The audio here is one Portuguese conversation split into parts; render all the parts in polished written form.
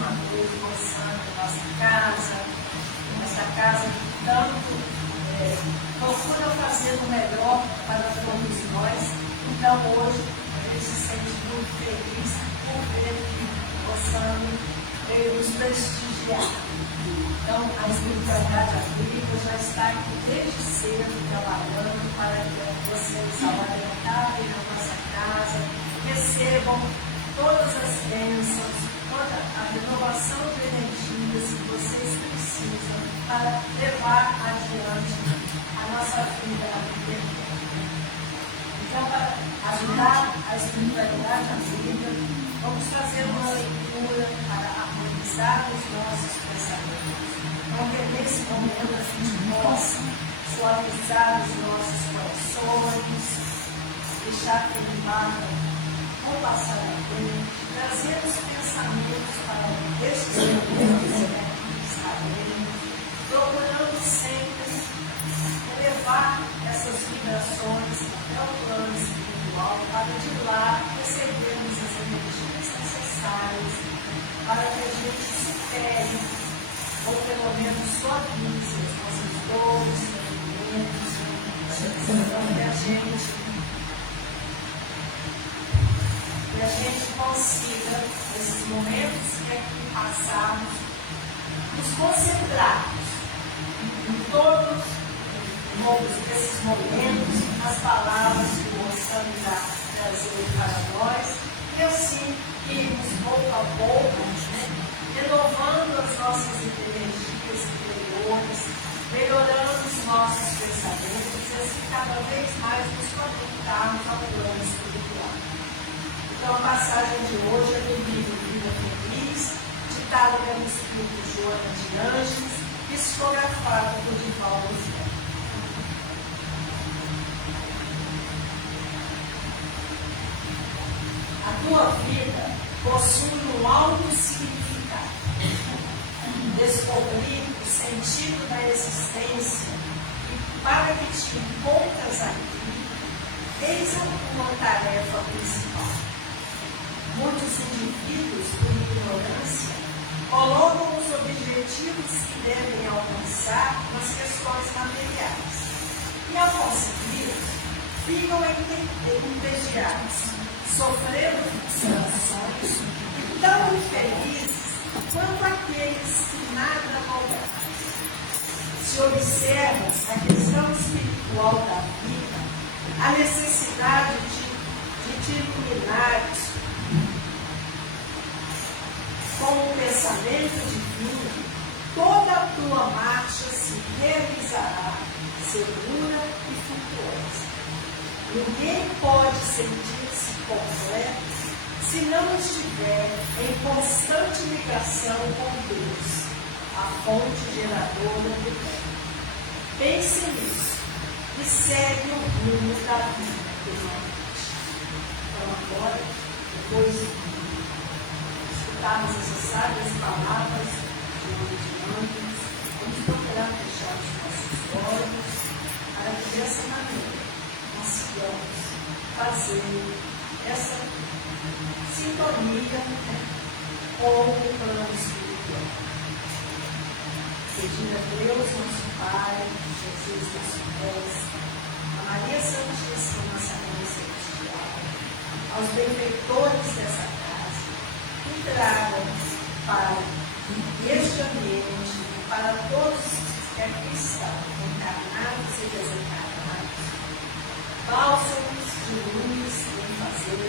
uma vez mostrando a nossa casa que tanto procura fazer o melhor para todos nós. Então hoje a gente se sente muito feliz por ver que possamos nos prestigiar. Então a espiritualidade agrícola já está aqui desde cedo trabalhando para que vocês ao alimentarem na nossa casa recebam todas as bênçãos, toda a renovação de energias que vocês precisam para levar adiante a nossa vida na vida eterna. Então, para ajudar a espiritualidade na vida, vamos fazer uma leitura para harmonizar os nossos pensamentos. Para que nesse momento a gente possa suavizar os nossos corações, deixar que ele bata compassadamente, trazer os pensamentos para estes momentos que estaremos, procurando sempre elevar essas vibrações até o plano espiritual, para de lá recebermos as energias necessárias para que a gente supere, ou pelo menos suavize as nossas dores, sofrimentos, para que a gente consiga, nesses momentos que aqui passamos, nos concentrarmos em todos esses momentos, nas palavras que o Moçano irá trazer para nós, e assim irmos pouco a pouco, renovando as nossas energias interiores, melhorando os nossos pensamentos, e assim cada vez mais nos conectarmos ao plano espiritual. Então, a passagem de hoje é do livro Vida Feliz, ditado pelo Espírito Joana de Ângeles, psicografado por Divaldo Ferreira. A tua vida possui um alto significado. Descobrir o sentido da existência e para que te encontras aqui, eis a tua tarefa principal. Muitos indivíduos, por ignorância, colocam os objetivos que devem alcançar nas questões materiais e, ao consegui-los, ficam entediados, sofrendo frustrações e tão infelizes quanto aqueles que nada acontece. Se observas a questão espiritual da vida, a necessidade de te iluminares com o pensamento divino, toda a tua marcha se realizará segura e frutuosa. Ninguém pode sentir-se completo se não estiver em constante ligação com Deus, a fonte geradora de vida. Pense nisso e segue o rumo da vida permanente. Então agora, depois de escutarmos essas sábias palavras de Ângeles, vamos procurar fechar os nossos olhos para que dessa maneira consigamos fazer essa sintonia com o plano espiritual. Pedir a Deus, nosso Pai, Jesus, nosso Mestre, a Maria Santíssima, nossa Mãe Celestial, aos benfeitores dessa casa, que tragam para este ambiente, para todos que aqui estão, encarnados e desencarnados, bálsamos de luz em fazer,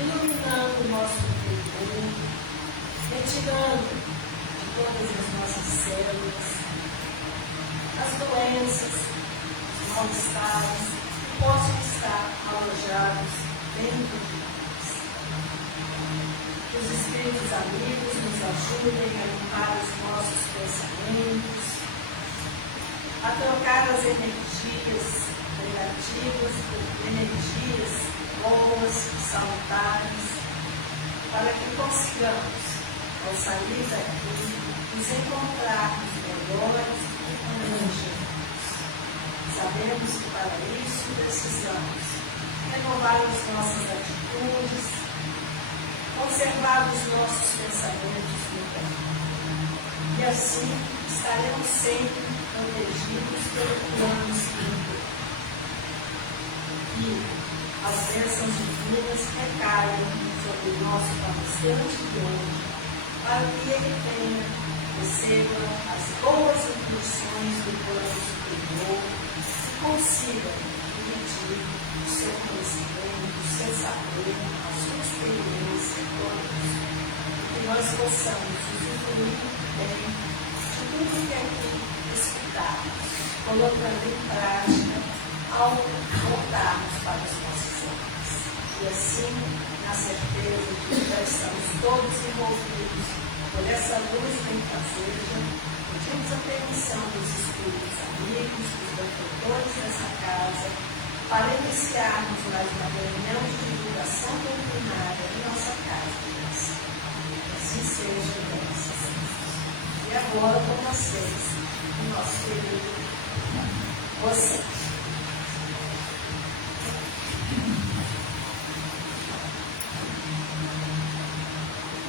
iluminando o nosso interior, retirando de todas as nossas células as doenças, os mal-estares que possam estar alojados dentro de nós. Que os espíritos amigos nos ajudem a limpar os nossos pensamentos, a trocar as energias negativas por energias boas, salutares, para que consigamos, ao sair daqui, nos encontrarmos melhores e convergentes. Sabemos que para isso precisamos renovar as nossas atitudes, conservar os nossos pensamentos no bem. E assim estaremos sempre protegidos pelo plano espiritual. E as bênçãos divinas recaiam sobre o nosso palestrante de hoje, para que ele receba as boas intuições do plano superior e consiga dividir o seu conhecimento, o seu saber, a sua experiência todos, e que nós possamos usufruir bem de tudo que aqui escutamos, colocando em prática ao voltarmos para os nossos lares. E assim, na certeza de que já estamos todos envolvidos por essa luz benfazeja, pedimos a permissão dos espíritos amigos, dos benfeitores dessa casa, para iniciarmos mais uma reunião de divulgação doutrinária em nossa casa de oração. Assim seja, graças a Deus. E agora com vocês, o nosso querido você.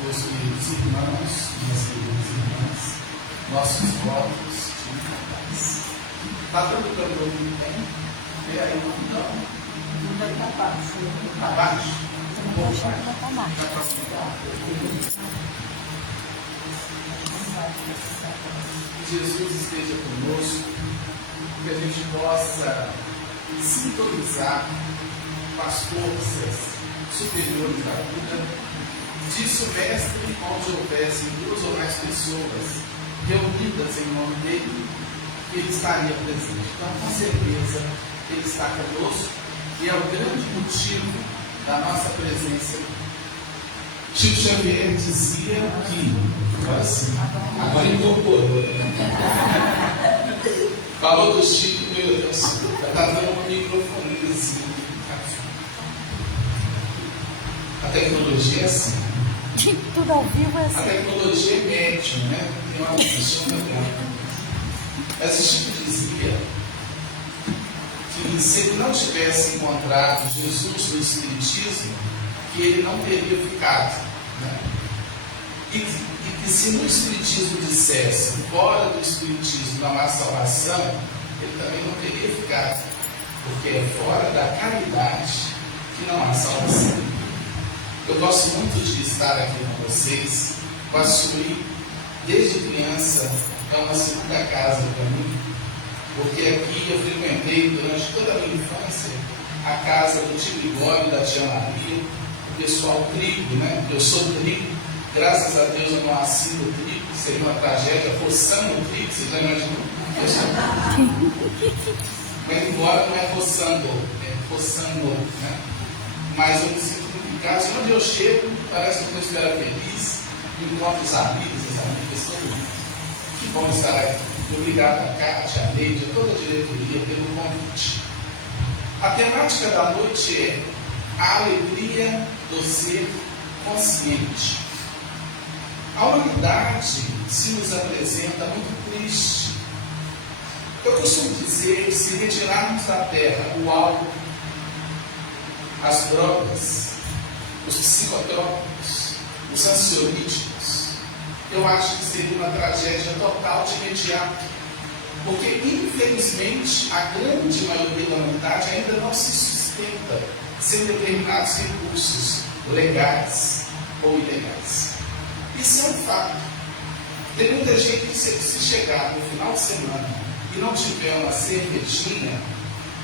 Meus queridos irmãos, minhas queridas irmãs, nossos votos de paz. Está dando para eu ouvir bem? Vê aí o não. Não está baixo. Está baixo? Que Jesus esteja conosco, que a gente possa sintonizar com as forças superiores da vida. Disse o Mestre, onde houvessem 2 ou mais pessoas reunidas em nome dele, ele estaria presente. Então, com certeza, ele está conosco e é o grande motivo da nossa presença. Chico Xavier dizia que, agora sim, agora incorporou. Falou do Chico, meu Deus, está dando uma microfonia assim. A tecnologia é assim. Tudo ao vivo é assim. A tecnologia é médium, né? Tem uma função também. Mas o Chico dizia que se ele não tivesse encontrado Jesus no Espiritismo, que ele não teria ficado. Né? E que se no Espiritismo dissesse fora do Espiritismo não há salvação, ele também não teria ficado. Porque é fora da caridade que não há salvação. Eu gosto muito de estar aqui com vocês. O Açuí, desde criança, é uma segunda casa para mim, porque aqui eu frequentei durante toda a minha infância a casa do tio Gregório e da tia Maria, o pessoal trigo, né? Eu sou trigo, graças a Deus eu não nasci no trigo, seria uma tragédia, roçando o trigo, você já imaginou? Mas embora não é roçando, é roçando, né? Mas eu me sinto muito em casa, e onde eu chego, parece que eu estou feliz, encontro os amigos, as amigas, todo mundo. Que bom estar aqui. Obrigado a Cátia, a Neide, a toda a diretoria pelo convite. A temática da noite é a alegria do ser consciente. A humanidade se nos apresenta muito triste. Eu costumo dizer que se retirarmos da terra o álcool, as drogas, os psicotrópicos, os ansiolíticos, eu acho que seria uma tragédia total de imediato, porque infelizmente a grande maioria da humanidade ainda não se sustenta sem determinados recursos legais ou ilegais. Isso é um fato. Tem muita gente que se chegar no final de semana e não tiver uma cervejinha,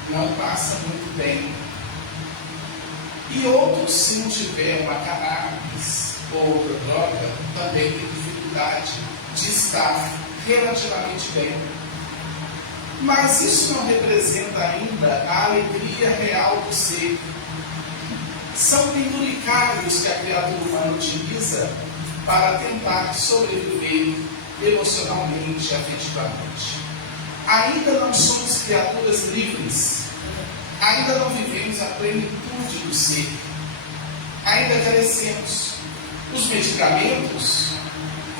não passa muito bem. E outros, se não tiver uma cannabis ou outra droga, também tem dificuldade de estar relativamente bem. Mas isso não representa ainda a alegria real do ser. São penduricários que a criatura humana utiliza para tentar sobreviver emocionalmente, afetivamente. Ainda não somos criaturas livres. Ainda não vivemos a plenitude do ser. Ainda carecemos. Os medicamentos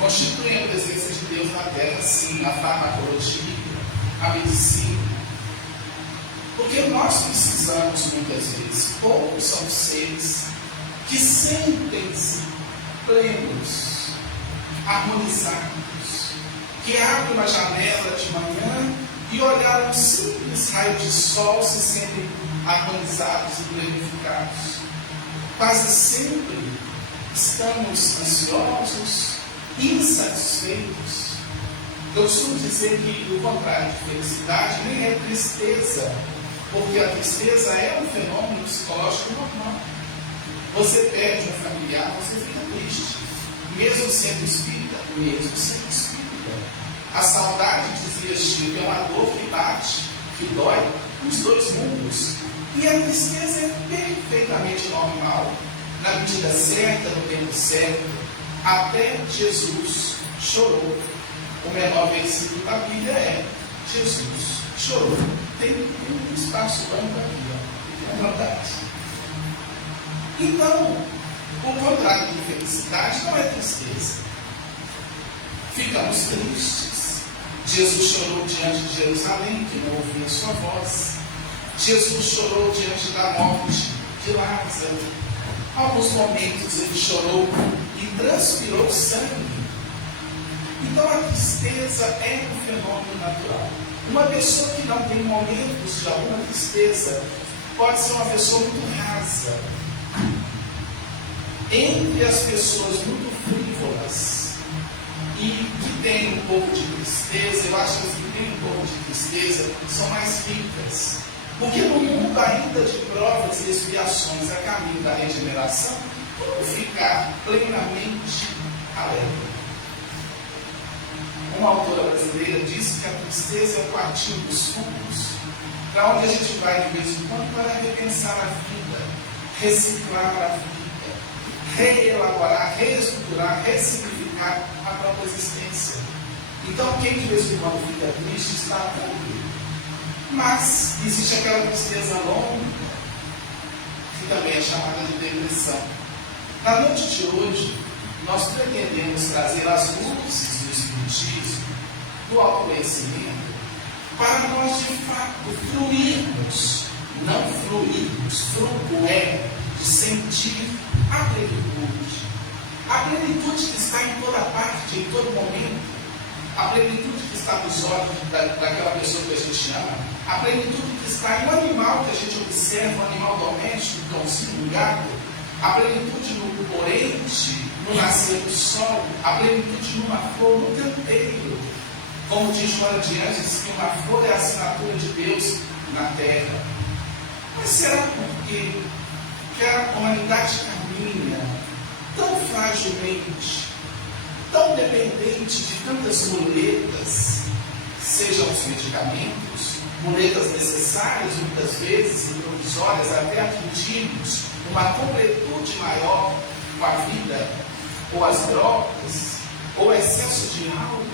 constituem a presença de Deus na Terra, sim, na farmacologia, na medicina. Porque nós precisamos, muitas vezes, poucos são os seres que sentem-se plenos, harmonizados, que abrem uma janela de manhã e olhar um simples raio de sol se sentem harmonizados e planificados. Quase sempre estamos ansiosos, insatisfeitos. Eu costumo dizer que o contrário de felicidade nem é tristeza, porque a tristeza é um fenômeno psicológico normal. Você perde um familiar, você fica triste, mesmo sendo espírita, mesmo sendo espírita. A saudade, dizia Chico, é uma dor que bate, que dói nos dois mundos. E a tristeza é perfeitamente normal, na medida certa, no tempo certo. Até Jesus chorou. O menor versículo da Bíblia é: Jesus chorou. Tem um espaço branco aqui, ó. É verdade. Então, o contrário de felicidade não é tristeza. Ficamos tristes. Jesus chorou diante de Jerusalém, que não ouvia sua voz. Jesus chorou diante da morte de Lázaro. Alguns momentos ele chorou e transpirou sangue. Então a tristeza é um fenômeno natural. Uma pessoa que não tem momentos de alguma tristeza pode ser uma pessoa muito rasa. Entre as pessoas muito frívolas e que têm um pouco de tristeza, eu acho que as que têm um pouco de tristeza são mais ricas. Porque no mundo ainda de provas e expiações a caminho da regeneração, como ficar plenamente alegre? Uma autora brasileira disse que a tristeza é o quartinho dos fundos, para onde a gente vai de vez em quando para repensar a vida, reciclar a vida, reelaborar, reestruturar, ressignificar a própria existência. Então quem de vez em quando fica triste está tranquilo. Mas existe aquela tristeza longa, que também é chamada de depressão. Na noite de hoje, nós pretendemos trazer as luzes do Espiritismo, do autoconhecimento, para nós de fato fluirmos, não fluirmos, fruto é de sentir a plenitude. A plenitude que está em toda parte, em todo momento. A plenitude que está nos olhos daquela pessoa que a gente ama, a plenitude que está em um animal que a gente observa, um animal doméstico, um cãozinho, um gato, a plenitude no corrente, no nascer do sol, a plenitude numa flor, no canteiro. Como diz Joana de Anjos, que uma flor é a assinatura de Deus na terra. Mas será porque que a humanidade caminha tão fragilmente, tão dependente de tantas muletas, sejam os medicamentos, muletas necessárias, muitas vezes, e provisórias, até atingirmos uma completude maior com a vida, ou as drogas, ou o excesso de álcool,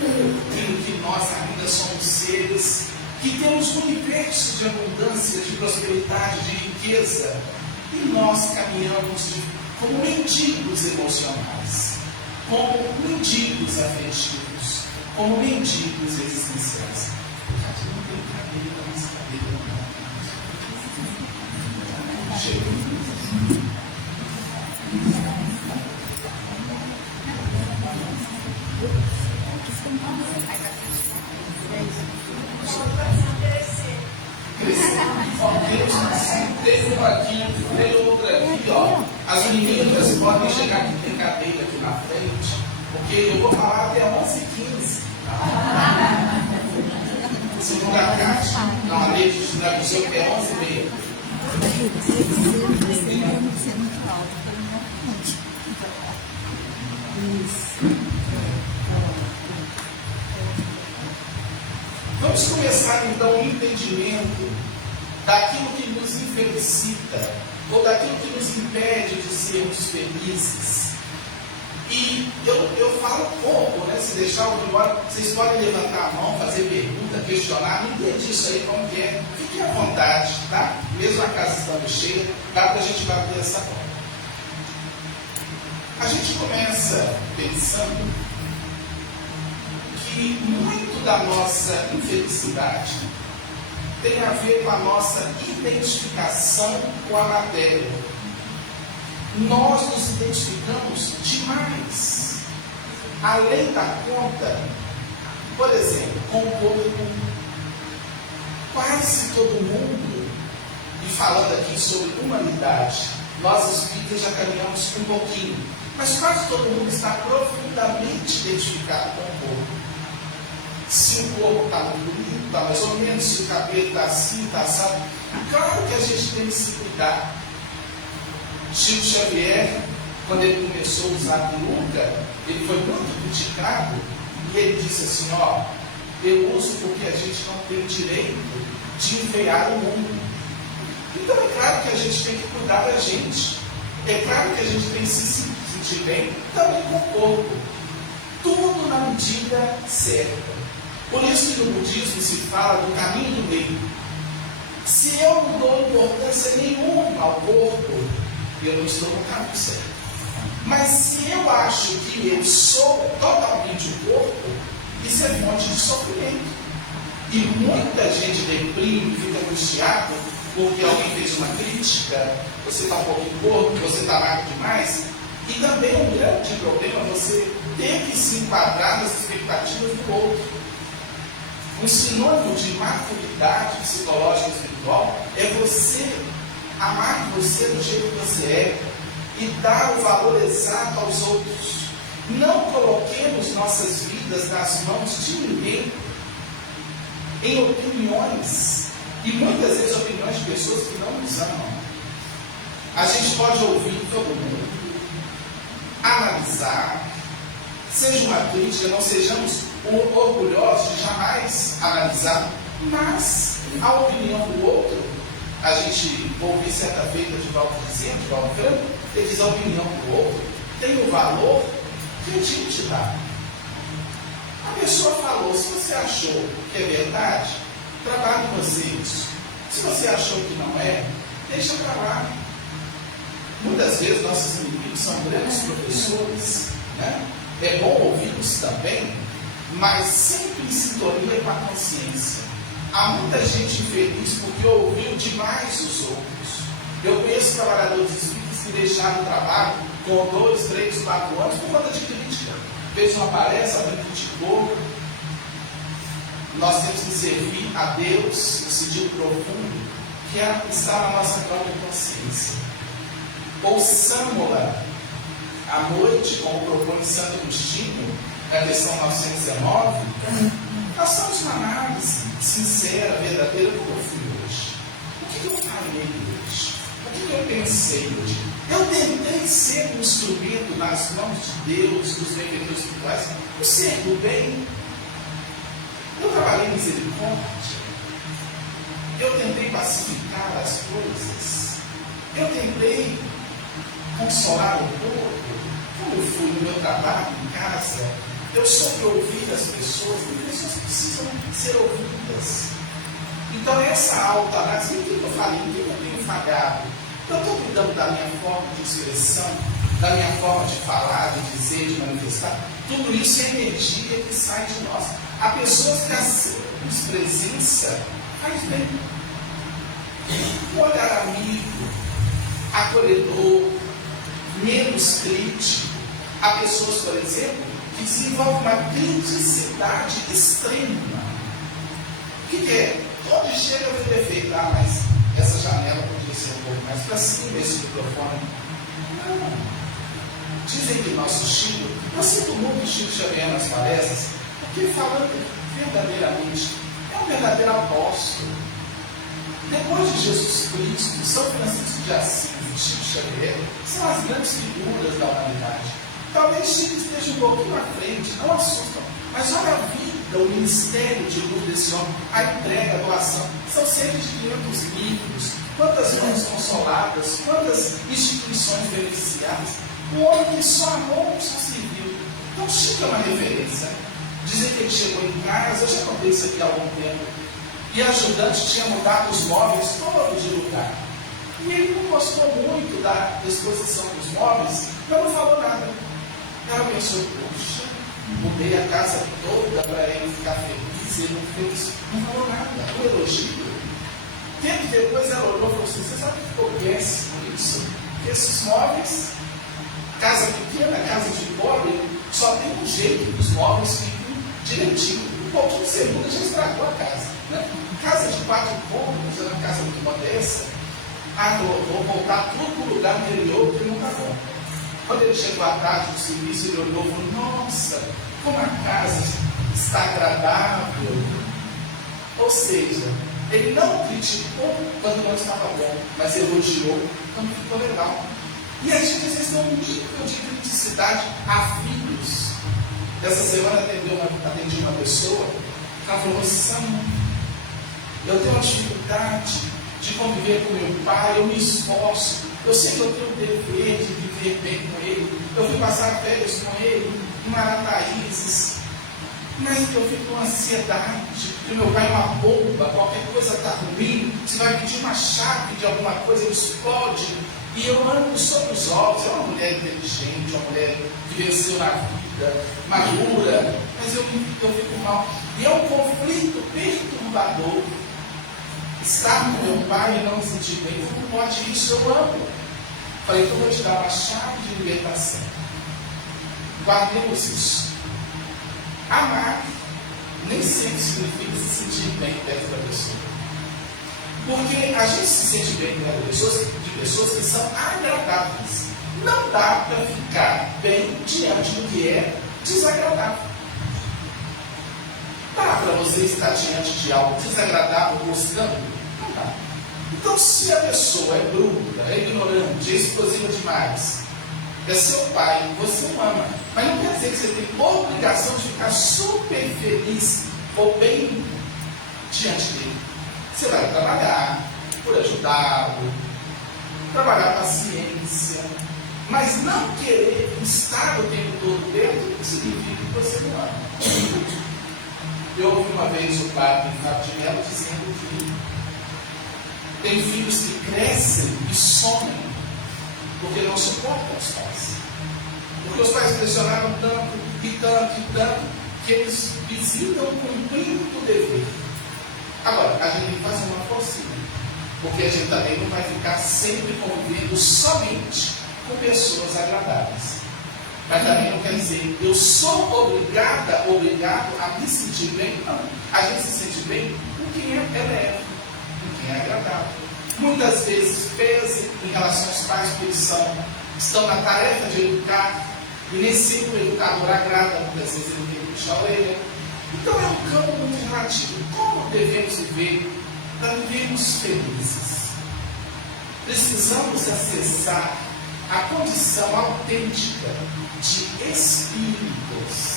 em que nós ainda somos seres que temos um universo de abundância, de prosperidade, de riqueza, e nós caminhamos como mendigos emocionais, como mendigos afetivos, como mendigos existenciais. Aqui não tem cadeira, mas cadeira não. Chega. Teve um aqui, teve outra aqui, ó. As meninas podem chegar aqui, tem cadeira aqui na frente, porque eu vou falar até 11h15. Segunda caixa, não, a lei já avisou que é 11h30. Vamos começar então o entendimento daquilo que nos infelicita, ou daquilo que nos impede de sermos felizes. E eu falo pouco, né? Se deixar o embora, vocês podem levantar a mão, fazer pergunta, questionar, não entendi isso aí como que é. Fiquem à vontade, tá? Mesmo a casa estando cheia, dá para a gente bater dessa forma. A gente começa pensando que muito da nossa infelicidade tem a ver com a nossa identificação com a matéria. nós nos identificamos demais, além da conta. Por exemplo, com o povo, quase todo mundo, e falando aqui sobre humanidade, nós espíritas já caminhamos um pouquinho, mas quase todo mundo está profundamente identificado com o corpo. Se o corpo está muito bonito, está mais ou menos, se o cabelo está assim, está assado, claro que a gente tem que se cuidar. Chico Xavier, quando ele começou a usar peruca, ele foi muito criticado, e ele disse assim, ó, eu uso porque a gente não tem o direito de enfeiar o mundo. Então é claro que a gente tem que cuidar da gente. É claro que a gente tem que se sentir bem também com o corpo. Tudo na medida certa. Por isso que no budismo se fala do caminho do meio. Se eu não dou importância nenhuma ao corpo, eu não estou no caminho certo. Mas se eu acho que eu sou totalmente o corpo, isso é fonte de sofrimento. E muita gente deprime, fica angustiada, porque alguém fez uma crítica, você está um pouquinho gordo, você está magro demais. E também é um grande problema você ter que se enquadrar nas expectativas do outro. Um sinônimo de maturidade psicológica e espiritual é você amar você do jeito que você é e dar o valor exato aos outros. Não coloquemos nossas vidas nas mãos de ninguém em opiniões, e muitas vezes opiniões de pessoas que não nos amam. A gente pode ouvir todo mundo, analisar, seja uma crítica, não sejamos orgulhosos de jamais analisar, mas a opinião do outro, a gente ouviu certa feita de Valdo dizendo, de Valdo Franco, ele diz a opinião do outro tem o valor que a gente dá. A pessoa falou, se você achou que é verdade, trabalhe em você isso. Se você achou que não é, deixa para lá. Muitas vezes nossos inimigos são grandes professores, né? É bom ouvi-los também, mas sempre em sintonia com a consciência. Há muita gente infeliz porque ouviu demais os outros. Eu conheço trabalhadores espíritas que deixaram o trabalho com 2, 3, 4 anos por conta de crítica. Fez uma palestra, alguém criticou. Nós temos que servir a Deus no sentido profundo que está na nossa própria consciência. Ouçamo-la à noite, como propõe Santo Agostinho, na questão 919. Façamos uma análise sincera, verdadeira do que eu fui hoje. O que eu falei hoje? O que eu pensei hoje? Eu tentei ser um instrumento nas mãos de Deus, dos benfeitores espirituais, o ser do bem. Eu trabalhei em misericórdia. Eu tentei pacificar as coisas. Eu tentei consolar o povo. Como eu fui no meu trabalho, em casa, eu soube ouvir as pessoas, e pessoas precisam ser ouvidas. Então, essa autoanálise, o que eu falei, o que eu tenho falhado? Eu estou cuidando da minha forma de expressão, da minha forma de falar, de dizer, de manifestar. Tudo isso é energia que sai de nós. A pessoa que a simples presença faz bem. Um olhar amigo, acolhedor, menos crítico. Há pessoas, por exemplo, que desenvolvem uma criticidade extrema. O que é? Onde chega eu ver defeito, mas essa janela podia ser um pouco mais para cima, esse microfone. Não. Dizem que nosso Chico, eu sinto muito o Chico Xavier nas palestras, porque falando verdadeiramente, é um verdadeiro apóstolo. Depois de Jesus Cristo, São Francisco de Assis e Chico Xavier são as grandes figuras da humanidade. Talvez Chico esteja um pouquinho à frente, não assustam, mas olha a vida, o ministério de luz desse homem, a entrega, a doação. São cerca de 500 livros, quantas mãos consoladas, quantas instituições beneficiadas. Um homem que só amou como só serviu. Então Chico é uma referência. Dizem que ele chegou em casa, eu já contei isso aqui há algum tempo, e a ajudante tinha mudado os móveis todos de lugar. E ele não gostou muito da exposição dos móveis, mas não falou nada. Ela pensou, poxa, mudei a casa toda para ele ficar feliz, ele não fez, não falou nada, um elogio. Tempo depois ela olhou e falou assim, você sabe que ficou péssimo isso? esses móveis, casa pequena, casa de pobre, só tem um jeito que os móveis ficam direitinho. Um pouquinho de segunda já estragou a casa. Né? Casa de 4 cômodos, era uma casa muito modesta. Vou voltar tudo para o lugar anterior que nunca bom. Quando ele chegou à tarde do serviço, ele olhou e falou: nossa, como a casa está agradável. Ou seja, ele não criticou quando não estava bom, mas elogiou quando ficou legal. E a gente às vezes tem um nível de criticidade a filhos. Essa semana atendi uma pessoa, ela falou: Sam, eu tenho uma dificuldade de conviver com meu pai, eu me esforço, eu sei que eu tenho o dever de viver bem com ele, eu fui passar férias com ele em Marataízes, mas eu fico com ansiedade, porque meu pai é uma bomba, qualquer coisa está ruim, você vai pedir uma chave de alguma coisa, ele explode, e eu ando sobre os olhos. É uma mulher inteligente, uma mulher que venceu na vida, madura, mas eu fico mal. E é um conflito perturbador estar com meu pai e não me sentir bem. Como pode isso? Eu amo. Falei: então eu vou te dar uma chave de libertação. Guardemos isso. Amar nem sempre significa se sentir bem perto da pessoa. Porque a gente se sente bem perto de pessoas que são agradáveis. Não dá para ficar bem diante do que é desagradável. Dá para você estar diante de algo desagradável gostando? Não dá. Então, se a pessoa é bruta, é ignorante, é explosiva demais, é seu pai, você o ama, mas não quer dizer que você tem obrigação de ficar super feliz ou bem diante dele. Você vai trabalhar por ajudá-lo, trabalhar a paciência, mas não querer estar o tempo todo dentro significa que você não ama. Eu ouvi uma vez o padre Fábio de Mello dizendo que tem filhos que crescem e somem porque não suportam os pais. Porque os pais pressionaram tanto e tanto e tanto que eles visitam cumprindo o dever. Agora, a gente tem que fazer uma forcinha, porque a gente também não vai ficar sempre convivendo somente com pessoas agradáveis. Mas também não quer dizer eu sou obrigado a me sentir bem. Não. A gente se sente bem com quem é leve, com quem é agradável. Muitas vezes pesa em relação aos pais, porque eles estão na tarefa de educar, e nem sempre o educador agrada, muitas vezes ele tem que puxar a orelha. Então é um campo muito relativo. Como devemos viver para vivermos felizes? Precisamos acessar a condição autêntica de espíritos.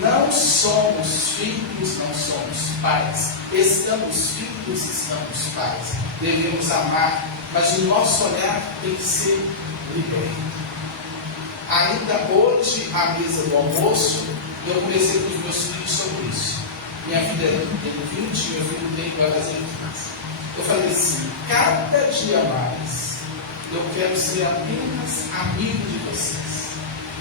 Não somos filhos, não somos pais. Estamos filhos, estamos pais. Devemos amar, mas o nosso olhar tem que ser liberto. Ainda hoje, à mesa do almoço, eu conversei com os meus filhos sobre isso. Minha vida tem 20, meu filho tem, vai fazer 15. Eu falei assim: cada dia mais eu quero ser apenas amigo de vocês.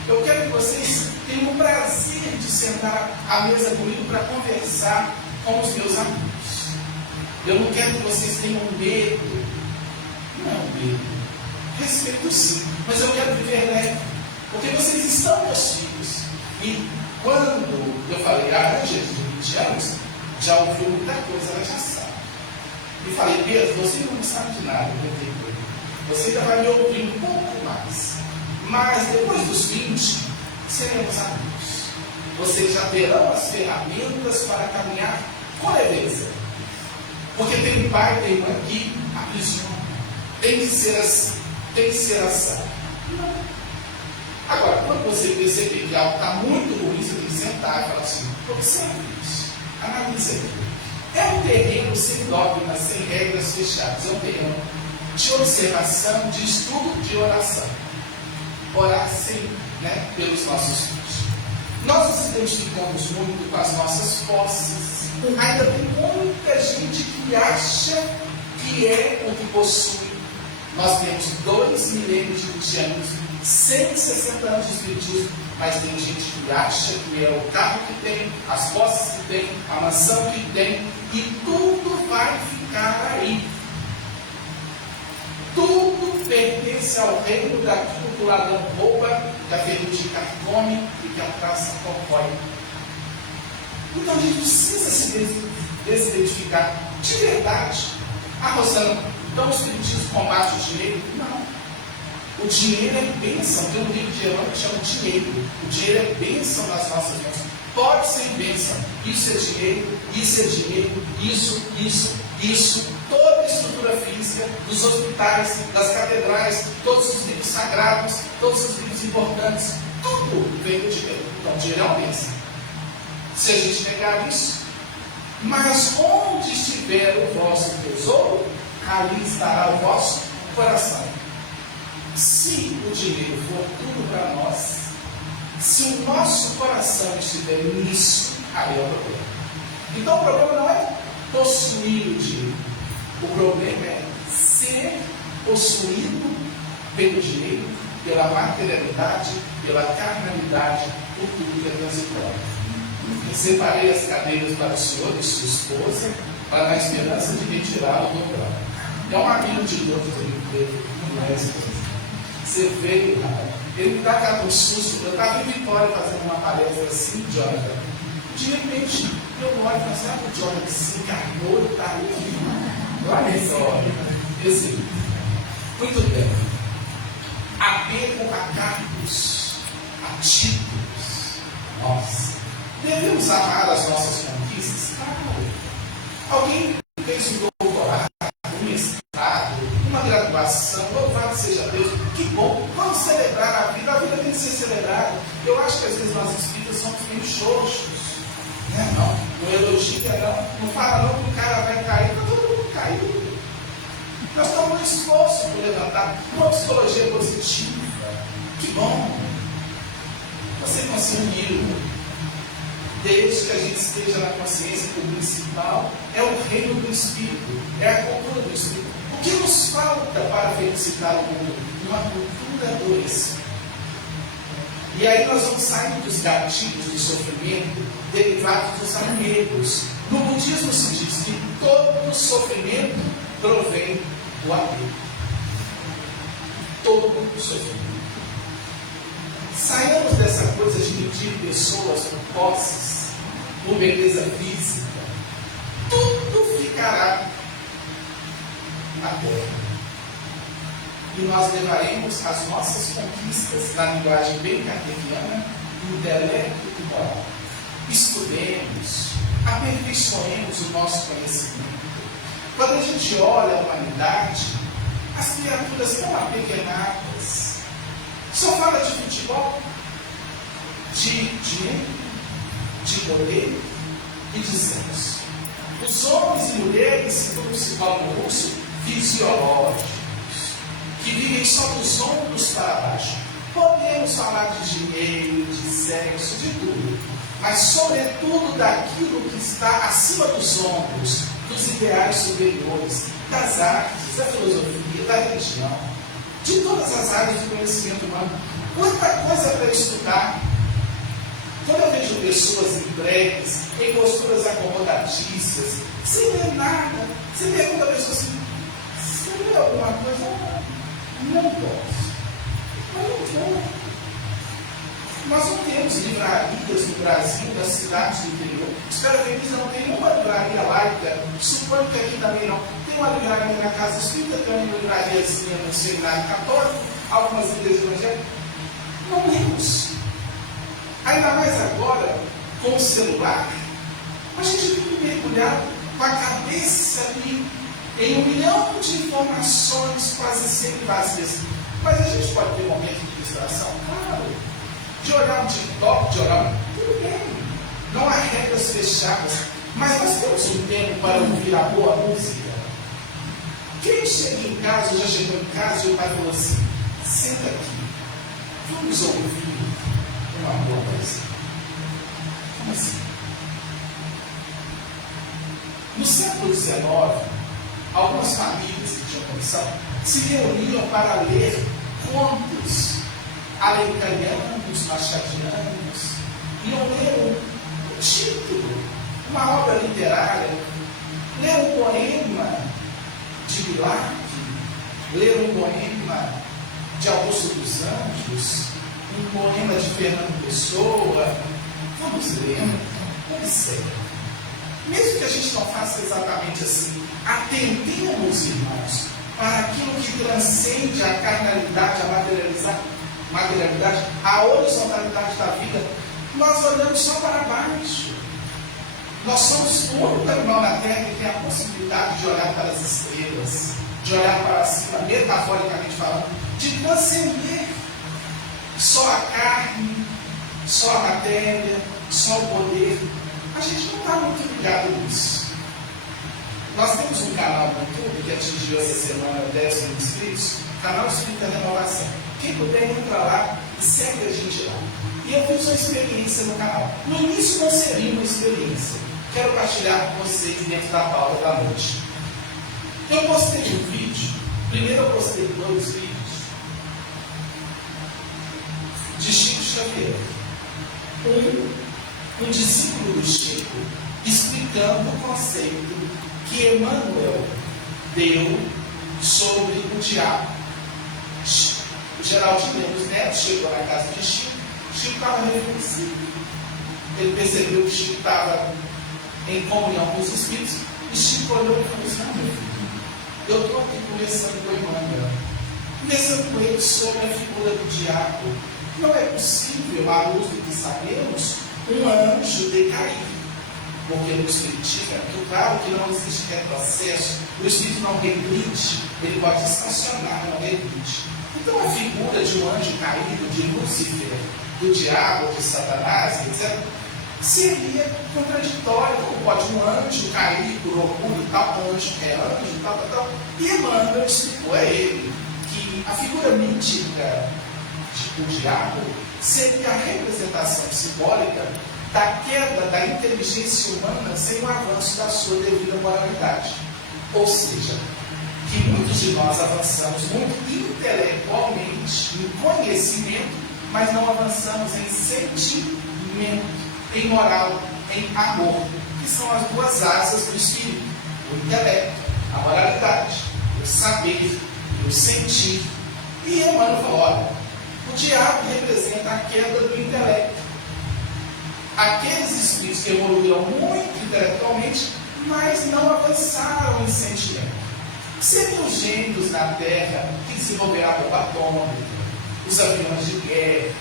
Eu quero que vocês tenham o prazer de sentar à mesa comigo para conversar com os meus amigos. Eu não quero que vocês tenham medo. Não é um medo. Respeito sim, mas eu quero viver leve. Porque vocês estão meus filhos. E quando eu falei: a Ângela de 20 anos já ouviu muita coisa, ela já sabe. E falei: Pedro, você não sabe de nada, você ainda vai me ouvir um pouco mais. Mas depois dos 20, seremos amigos. Vocês já terão as ferramentas para caminhar com leveza. Porque tem pai, tem mãe que aprisiona. Tem que ser assim, tem que ser assado. Agora, quando você perceber que algo está muito ruim, você tem que sentar e falar assim: observe isso, analise aquilo. É um terreno sem dogmas, sem regras fechadas. É um terreno de observação, de estudo, de oração. Orar sempre, pelos nossos filhos. Nós nos identificamos muito com as nossas posses. Ainda tem muita gente que acha que é o que possui. Nós temos 2 milênios de cristianismo, 160 anos de espiritismo, mas tem gente que acha que é o carro que tem, as posses que tem, a mansão que tem, e tudo vai ficar aí. Tudo pertence ao reino daquilo que o ladrão rouba, que a ferrugem carcome e que a traça corrói. Então a gente precisa se desidentificar de verdade. Ah, Rosana, então o Espiritismo combate o dinheiro? Não. O dinheiro é bênção. Tem um livro de Jerônimo que chama dinheiro. O dinheiro é bênção nas nossas mãos. Pode ser bênção. Isso é dinheiro, isso. Toda a estrutura física dos hospitais, das catedrais, todos os livros sagrados, todos os livros importantes, tudo vem do dinheiro. Então, o dinheiro é uma bênção. Se a gente negar isso, mas onde estiver o vosso tesouro, ali estará o vosso coração. Se o dinheiro for tudo para nós, se o nosso coração estiver nisso, aí é o problema. Então o problema não é possuir o dinheiro, o problema é ser possuído pelo dinheiro, pela materialidade, pela carnalidade, por tudo que é transitório. Separei as cadeiras para o senhor e sua esposa, para na esperança de retirá-lo do plano. É um amigo de Deus que não é esposa. Você veio, ele me dá cada um susto. Eu estava em Vitória fazendo uma palestra assim, Jonathan. De repente, eu olho e falo assim: ah, o Jonathan se encarnou e está aqui. Olha só. Assim, muito bem. Apego a cargos, a títulos. Nossa. Devemos amar as nossas conquistas? Claro. Alguém fez um doutorado, um mestrado, uma graduação, louvado seja Deus, que bom, vamos celebrar a vida tem que ser celebrada. Eu acho que às vezes nós espíritas somos meio xoxos, né? Não elogia, não fala não que o cara vai cair, está todo mundo caindo. Nós estamos no esforço por levantar uma psicologia positiva, que bom. Você conseguiu, desde que a gente esteja na consciência que o principal é o reino do Espírito, é a cultura do Espírito. O que nos falta para felicitar o mundo? Uma cultura do Espírito. E aí nós vamos sair dos gatilhos do sofrimento derivados dos apegos. No budismo se diz que todo sofrimento provém do apego. Todo sofrimento. Saiamos dessa coisa de medir pessoas por posses, por beleza física. Tudo ficará na terra. E nós levaremos as nossas conquistas, na linguagem bem kardeciana, intelecto e moral. Estudemos, aperfeiçoemos o nosso conhecimento. Quando a gente olha a humanidade, as criaturas tão apequenadas, só fala de futebol, de dinheiro, de poder e de sexo. Os homens e mulheres, segundo o psicólogo russo, fisiológicos, que vivem só dos ombros para baixo. Podemos falar de dinheiro, de sexo, de tudo, mas sobretudo daquilo que está acima dos ombros, dos ideais superiores, das artes, da filosofia, da religião, de todas as áreas do conhecimento humano. Quanta coisa para estudar. Quando eu vejo pessoas entregues, em posturas acomodatícias, sem ler nada, você pergunta a pessoa assim: você lê alguma coisa? Não posso. Mas não vou. Nós não temos livrarias no Brasil, nas cidades do interior. Espero que eles não tenham uma livraria laica. Suponho que aqui também não. Tem uma livraria na Casa Espírita, tem uma livrariazinha no Seminário Católico, algumas igrejas evangélicas. Não lemos. Ainda mais agora, com o celular, a gente fica mergulhado com a cabeça ali em 1 milhão de informações quase sempre vazias. Mas a gente pode ter um momento de distração? Claro. De olhar um TikTok, de olhar tudo bem. Não há regras fechadas. Mas nós temos um tempo para ouvir a boa música. Quem chega em casa, já chegou em casa e o pai falou assim: senta aqui, vamos ouvir uma boa música. Como assim? No século XIX, algumas famílias que tinham condição se reuniam para ler contos alencanianos, machadianos, iam ler um título, uma obra literária, ler um poema de Bilac, ler um poema de Augusto dos Anjos, um poema de Fernando Pessoa, vamos ler, observe. Mesmo que a gente não faça exatamente assim, atentemos, irmãos, para aquilo que transcende a carnalidade, a materialidade, a horizontalidade da vida. Nós olhamos só para baixo. Nós somos o único animal na Terra que tem a possibilidade de olhar para as estrelas, de olhar para cima, metaforicamente falando, de transcender só a carne, só a matéria, só o poder. A gente não está muito ligado nisso. Nós temos um canal no YouTube que atingiu essa semana 10 mil inscritos, canal Espírita Renovação. Quem puder, entra lá e segue a gente lá. E eu fiz uma experiência no canal. No início não seria uma experiência. Quero partilhar com vocês dentro da pauta da noite. Eu postei um vídeo. Primeiro eu postei 2 vídeos de Chico Xavier. Um discípulo do Chico explicando o conceito que Emmanuel deu sobre o diabo. O Geraldinho Lemos Neto chegou na casa de Chico. Chico estava reflexivo. Ele percebeu que Chico estava em comunhão com os Espíritos. E Chico olhou e falou assim: meu filho, eu estou aqui conversando com o Emmanuel, conversando com ele sobre a figura do diabo. Não é possível, à luz do que sabemos, um anjo decair. Porque no Espiritismo é muito claro que não existe retrocesso, o Espírito não regride, ele pode estacionar, não regride. Então a figura de um anjo caído, de Lúcifer, do diabo, de Satanás, etc., seria contraditório. Como pode um anjo cair por orgulho, tal anjo é anjo, tal. E Emmanuel explicou a ele que a figura mítica do diabo seria a representação simbólica da queda da inteligência humana sem o avanço da sua devida moralidade. Ou seja, que muitos de nós avançamos muito intelectualmente, em conhecimento, mas não avançamos em sentimento, em moral, em amor, que são as 2 asas do espírito: o intelecto, a moralidade, o saber, o sentir. E Emmanuel falou: olha, o diabo representa a queda do intelecto. Aqueles espíritos que evoluíram muito intelectualmente, mas não avançaram em sentimento. Seriam os gênios na Terra que desenvolveram a bomba atômica, os aviões de guerra,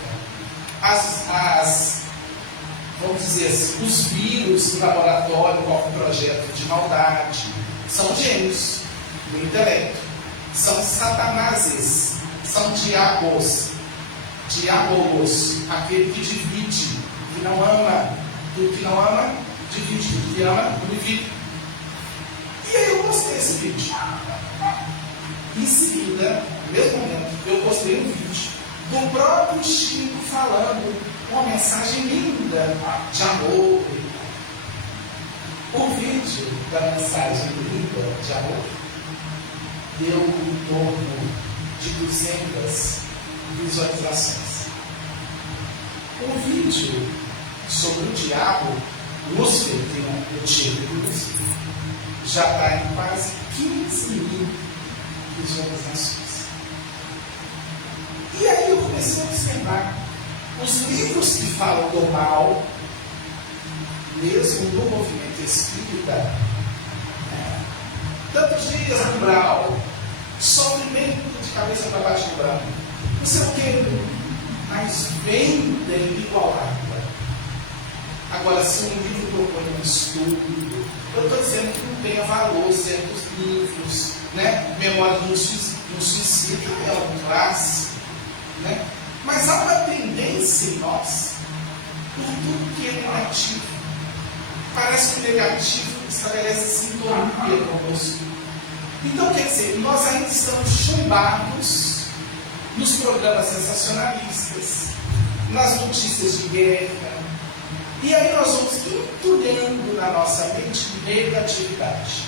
vamos dizer assim, os vírus do laboratório com projeto de maldade. São gênios do intelecto. São satanases, são diabos, aquele que divide, que não ama, divide, que ama, unifica. E aí eu postei esse vídeo. Em seguida, no mesmo momento, eu postei um vídeo do próprio Chico falando uma mensagem linda de amor. O vídeo da mensagem linda de amor deu em torno de 200 visualizações. O vídeo sobre o diabo, Lúcifer, tem o título de Lúcifer, já está em quase 15 mil visualizações. E aí eu comecei a observar os livros que falam do mal, mesmo no movimento espírita, tantos dias no umbral, sofrimento de cabeça para baixo do branco, não sei o que, mas vendem igual água. Agora, se um livro propõe um estudo, eu estou dizendo que não tenha valor certos livros, né? Memória de um suicídio é um clássico, né? Mas há uma tendência em nós por tudo que é negativo. Parece que o negativo estabelece sintonia conosco. Então, quer dizer, nós ainda estamos chumbados nos programas sensacionalistas, nas notícias de guerra. E aí nós vamos entulhando na nossa mente negatividade,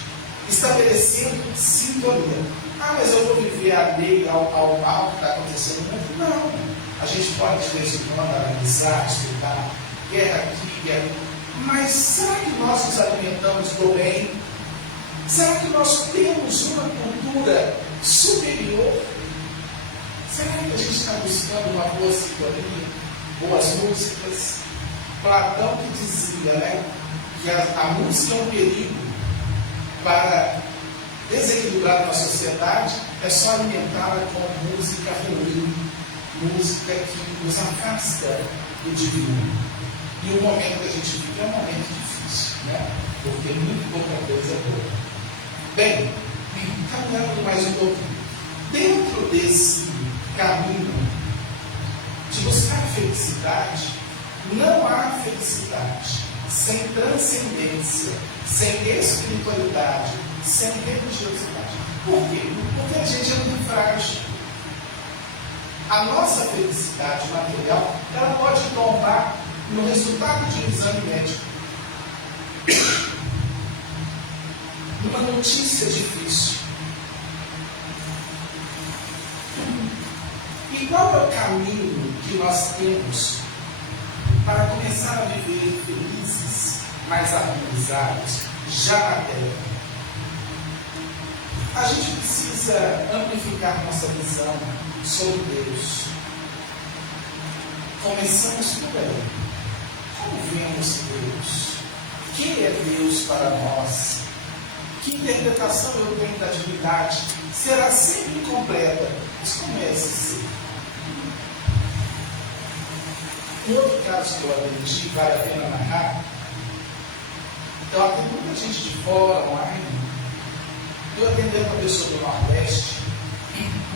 estabelecendo sintonia. Ah, mas eu vou viver alheio ao mal que está acontecendo no mundo? Não. A gente pode, de vez em quando, analisar, estudar, guerra aqui, guerra ali. Mas será que nós nos alimentamos do bem? Será que nós temos uma cultura superior. Será que a gente está buscando uma boa sintonia, boas músicas? Platão que dizia, né, que a música é um perigo para desequilibrar uma sociedade, é só alimentá-la com música ruim, música que nos afasta do divino. E o momento que a gente vive é um momento difícil, né? Porque muito pouca coisa é boa. Bem, caminhando mais um pouquinho, dentro desse caminho de buscar felicidade, não há felicidade sem transcendência, sem espiritualidade, sem religiosidade. Por quê? Porque a gente é muito frágil. A nossa felicidade material, ela pode tombar no resultado de um exame médico, numa notícia difícil. E qual é o caminho que nós temos para começar a viver felizes, mais harmonizados, já na Terra? A gente precisa amplificar nossa visão sobre Deus. Começamos por aí. Como vemos Deus? Quem é Deus para nós? Que interpretação eu tenho da divindade? Será sempre incompleta, mas comece a ser. Um outro caso que eu aprendi, vale a pena narrar. Eu atendo muita gente de fora, online. Eu atendendo uma pessoa do Nordeste,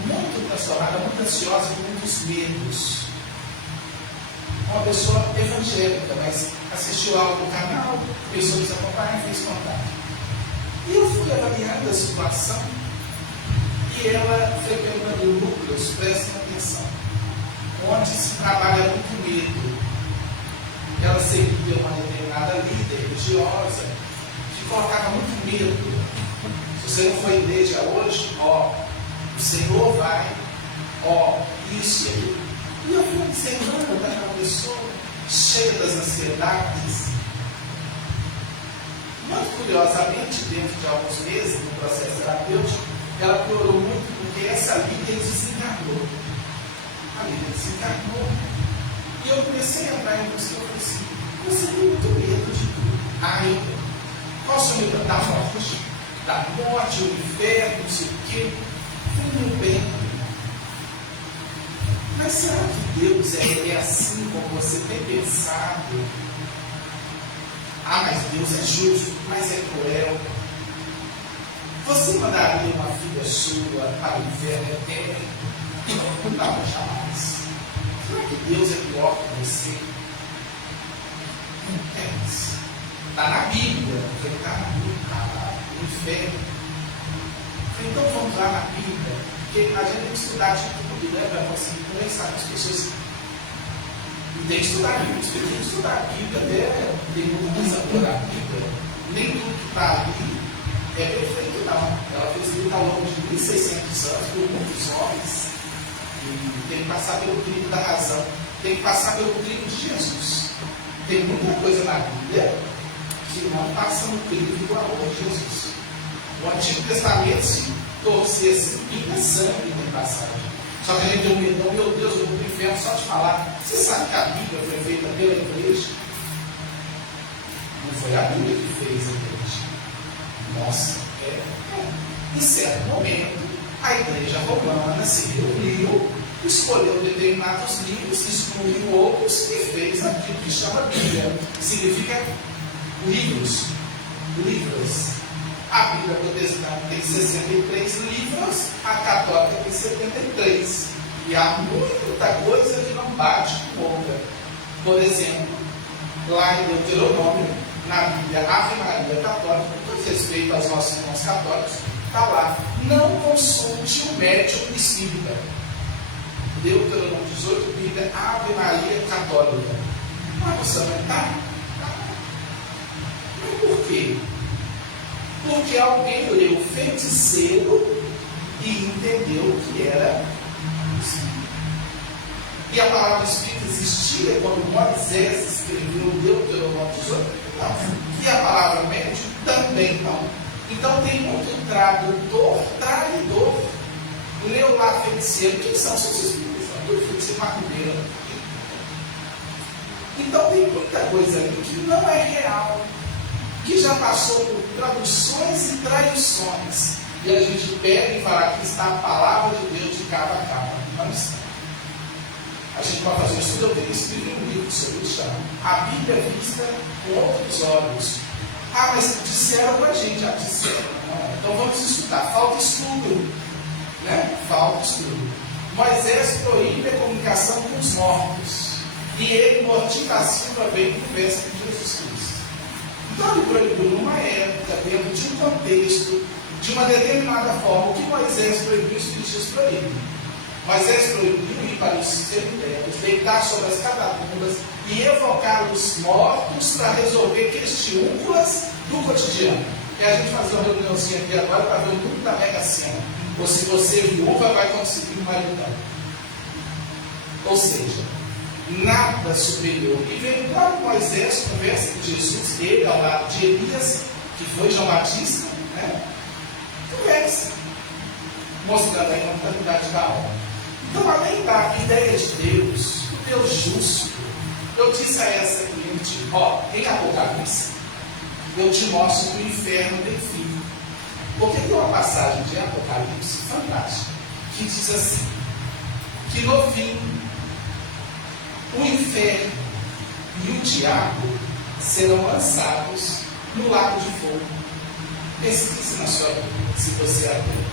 muito transformada, muito ansiosa, com muitos medos. Uma pessoa evangélica, mas assistiu algo no canal, pensou que se acompanhar e fez contato. E eu fui avaliando a situação e ela frequentando núcleos, prestem atenção, onde se trabalha muito medo. Ela seguia uma determinada líder religiosa que colocava muito medo. Se você não foi à igreja hoje, ó, o Senhor vai, ó, isso e aquilo. E eu fui observando daquela pessoa cheia das ansiedades. Muito curiosamente, dentro de alguns meses, no processo terapêutico, ela piorou muito porque essa líder desencarnou. A líder desencarnou. E eu comecei a entrar em busca, eu falei assim, você tem muito medo de tudo. Ai, qual o seu medo? Da morte, o inferno, não sei o quê. Tudo bem. Mas será que Deus é assim como você tem pensado? Ah, mas Deus é justo, mas é cruel. Você mandaria uma filha sua para o inferno eterno? Não, jamais. Será que Deus é pior que você? Não pense. Está na Bíblia. Está na Bíblia. No inferno. Então vamos lá na Bíblia. Porque a gente tem que estudar de tudo, né? Para conseguir conversar com as pessoas. E tem que estudar a Bíblia. Você tem que estudar a Bíblia, né? Tem muita coisa boa na Bíblia. Nem tudo que está ali é perfeito, não. Ela foi escrita ao longo de 1600 anos por muitos homens. E tem que passar pelo crivo da razão. Tem que passar pelo crivo de Jesus. Tem muita coisa na Bíblia que não passa no crivo do amor de Jesus. O Antigo Testamento se torcia assim, pinga sangue tem passagem. Só que a gente tem um medo, meu Deus, eu vou para o inferno só de falar. Você sabe que a Bíblia foi feita pela igreja? Não foi a Bíblia que fez a igreja. Nossa, em certo momento, a igreja romana se reuniu, escolheu determinados livros, excluiu outros e fez aquilo que chama Bíblia. Significa livros. Livros. A Bíblia protestante tem 63 livros, a católica tem 73. E há muita coisa que não bate com outra. Por exemplo, lá em Deuteronômio, na Bíblia Ave Maria Católica, com todo respeito aos nossos irmãos católicos, está lá, não consulte o médium espírita. Deuteronômio 18, Bíblia Ave Maria Católica. Mas você vai estar? Mas por quê? Porque alguém leu Feiticeiro e entendeu que era espírito. E a palavra espírito existia quando Moisés escreveu Deuteronômio 18? Não. E a palavra médium? Também não. Então tem muito tradutor, traidor. lá feiticeiro. Quem são seus espíritos? Tudo feiticeiro, macumbeira. Então tem muita coisa ali que não é real, que já passou por traduções e traições. E a gente pega e fala que está a palavra de Deus de cabo a cabo. Não está. A gente pode fazer um estudo, eu tenho escrito um livro sobre isso, a Bíblia vista com outros olhos. Ah, mas disseram para a gente, disseram. Não. Então vamos estudar. Falta estudo. Né? Falta estudo. Moisés proíbe a comunicação com os mortos. E ele, mortivo a Silva, veio para o vestre de Jesus Cristo. Então ele proibiu numa época, dentro de um contexto, de uma determinada forma. O que Moisés proibiu, os cristãos proíbem. Moisés proibiu ir para os cemitérios, deitar sobre as catacumbas e evocar os mortos para resolver questiúnculas do cotidiano. E a gente fazer uma reuniãozinha aqui agora para ver o número da Mega Sena. Ou se você é viúva, vai conseguir um maridão. Ou seja, nada superior. E veio o próprio Moisés, conversa com Jesus, ele ao lado de Elias, que foi João Batista, né? Conversa, mostrando a imortalidade da alma. Então, além da ideia de Deus, o Deus justo, eu disse a essa cliente, em Apocalipse, eu te mostro que o inferno tem fim. Porque tem uma passagem de Apocalipse fantástica, que diz assim, que no fim, o inferno e o diabo serão lançados no lago de fogo. Pesquise na sua vida, se você abrir.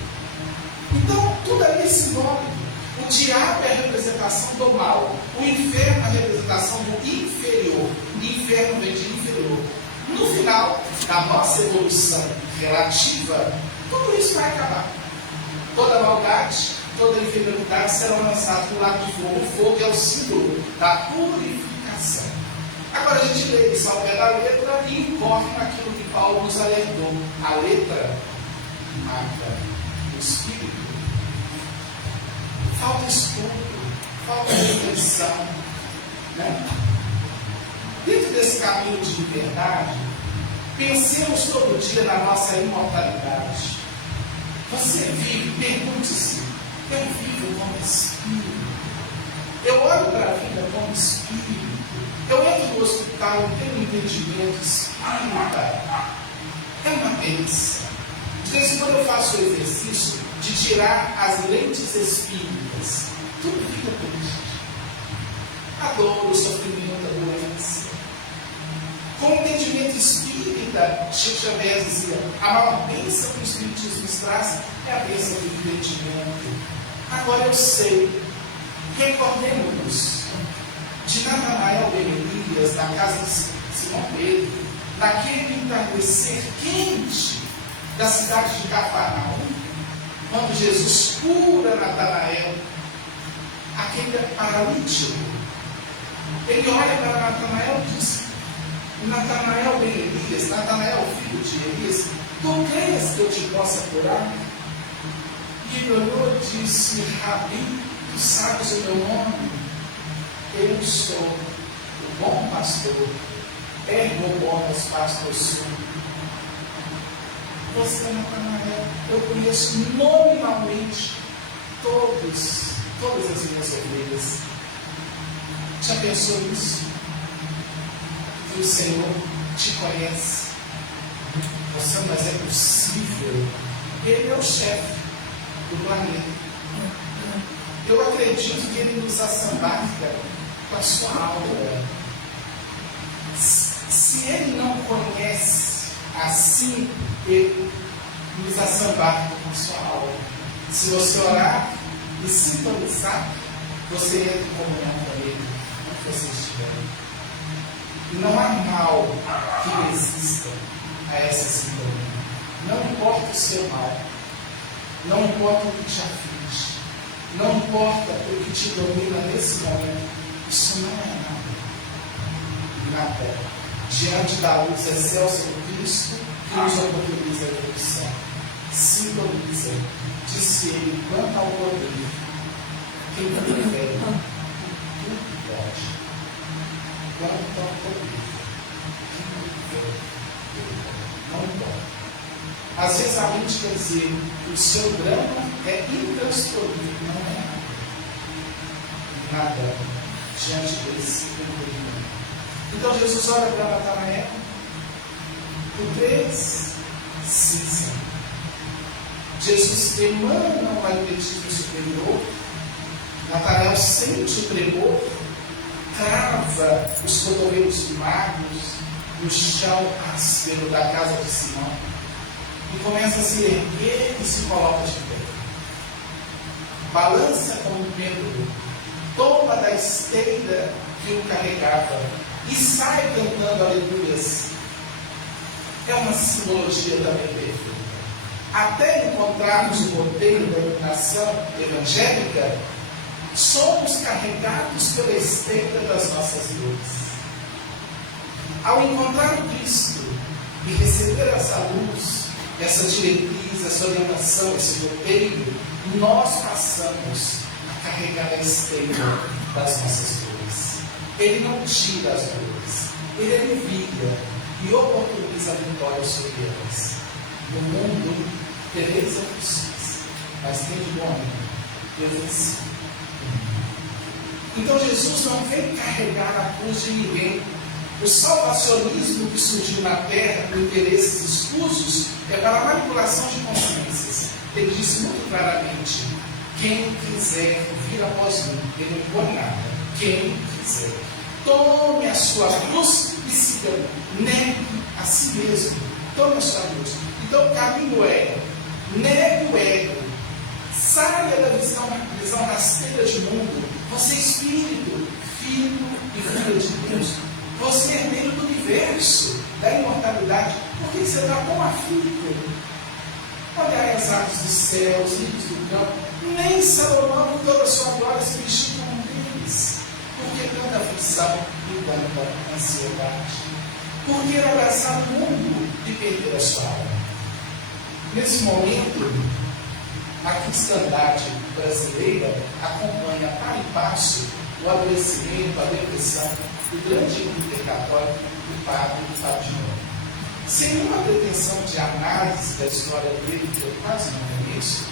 Então, tudo ali é simbólico. O diabo é a representação do mal. O inferno é a representação do inferior. O inferno vem de inferior. No final da nossa evolução relativa, tudo isso vai acabar. Toda maldade, toda inferioridade serão lançadas no lago de fogo. O fogo é o símbolo da purificação. Agora a gente lê isso ao pé da letra e incorre naquilo que Paulo nos alertou. A letra mata o espírito. Falta estudo, falta reflexão. Né? Dentro desse caminho de liberdade, pensemos todo dia na nossa imortalidade. Você vive, pergunte-se, eu vivo como espírito. Eu olho para a vida como espírito. Eu entro no hospital e tenho um entendimento espírita. É uma bênção. De vez em quando eu faço o exercício de tirar as lentes espíritas. Tudo fica triste. A dor, o sofrimento, a doença. Com o entendimento espírita, Chico Xavier dizia, a maior bênção que o Espiritismo nos traz é a bênção do entendimento. Agora eu sei, recordemos-nos de Natanael Ben Elias, na casa de Simão Pedro, naquele entardecer quente da cidade de Cafarnaum, quando Jesus cura Natanael, aquele paralítico. Ele olha para Natanael e diz, Natanael Ben Elias, Natanael filho de Elias, tu crês que eu te possa curar? E ele olhou e disse, Rabi, tu sabes o meu nome? Eu sou o bom pastor, ergo bons pastor sum. Você, Natanael, eu conheço nominalmente todas as minhas ovelhas. Já pensou nisso? Que o Senhor te conhece. Você, mas é possível? Ele é o chefe do planeta. Eu acredito que Ele nos assambarca com a sua aura. Se Ele não conhece assim, Ele nos assambarca com a sua aura. Se você orar e sintonizar, você entra em comunhão com Ele, onde você estiver. Não há mal que resista a essa sintonia. Não importa o seu mal, não importa o que te aflige, não importa o que te domina nesse momento, isso não é nada. Nada. Diante da luz excelsa do Cristo, que nos oportuniza a evolução. Sintoniza. Disse ele, quanto ao poder, quem prefere, tudo pode. Quanto ao poder, quem prefere, tudo pode. Não importa. Às vezes a mente quer dizer que o seu drama é intransponível. nada diante desse cumprimento. Então Jesus olha para Natanael, por 3, sim, Senhor. Jesus emana um magnetismo superior, Natanael sente o tremor, crava os cotovelos magros no chão áspero da casa de Simão e começa a se erguer e se coloca de pé. Balança como um pêndulo, toma da esteira que o carregava e sai cantando aleluias. É uma simbologia também perfeita. Até encontrarmos o roteiro da iluminação evangélica, somos carregados pela esteira das nossas dores. Ao encontrar o Cristo e receber essa luz, essa diretriz, essa orientação, esse roteiro, nós passamos a carregar a esteira das nossas dores. Ele não tira as dores, ele alivia e oportuniza a vitória sobre elas. No mundo tereis aflições, mas tem de bom ânimo, eu venci. Então Jesus não vem carregar a cruz de ninguém. O salvacionismo que surgiu na terra com interesses escusos é para a manipulação de consciências. Ele disse muito claramente: quem quiser vir após mim, ele não impõe nada. Quem quiser, tome a sua cruz e siga-me. Negue a si mesmo. Tome a sua cruz. Então o caminho é: negue o ego. Saia da visão rasteira de mundo. Você é espírito, filho e filha de Deus. Você é herdeiro do universo, da imortalidade. Por que você está tão aflito? Olhai as aves do céu, os lírios do campo. Nem Salomão, com toda a sua glória, se vestiu como um deles. Por que tanta aflição e tanta ansiedade? Por que abraçar o mundo e perder a sua alma? Nesse momento, a cristandade brasileira acompanha para e passo o adoecimento, a depressão do grande líder católico, o Padre Fábio de Mello. Sem nenhuma pretensão de análise da história dele, que eu quase não conheço,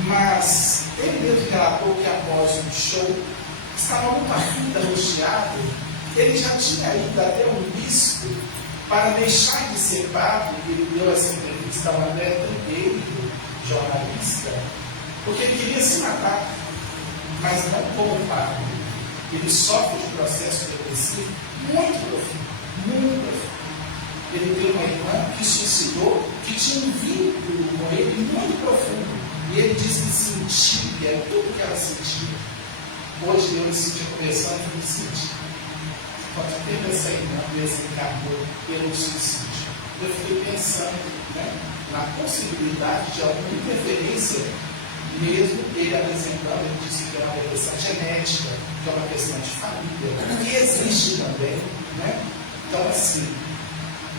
mas ele mesmo relatou que após um show, estava muito aflito, angustiado, ele já tinha ido até um bispo para deixar de ser padre. Ele deu essa entrevista ao André Trigueiro, jornalista, porque ele queria se matar, mas não como padre. Ele sofre de processo depressivo muito profundo, muito profundo. Ele tem uma irmã que suicidou, que tinha um vínculo com ele muito profundo, e ele disse que sentia tudo que ela sentia. Hoje eu me sentia conversando com o seguinte: quando teve essa irmã desencarnou pelo suicídio, eu fiquei pensando, na possibilidade de alguma interferência, mesmo ele apresentando. Ele disse que é uma depressão genética, que é uma questão de família, que existe também, Então, assim,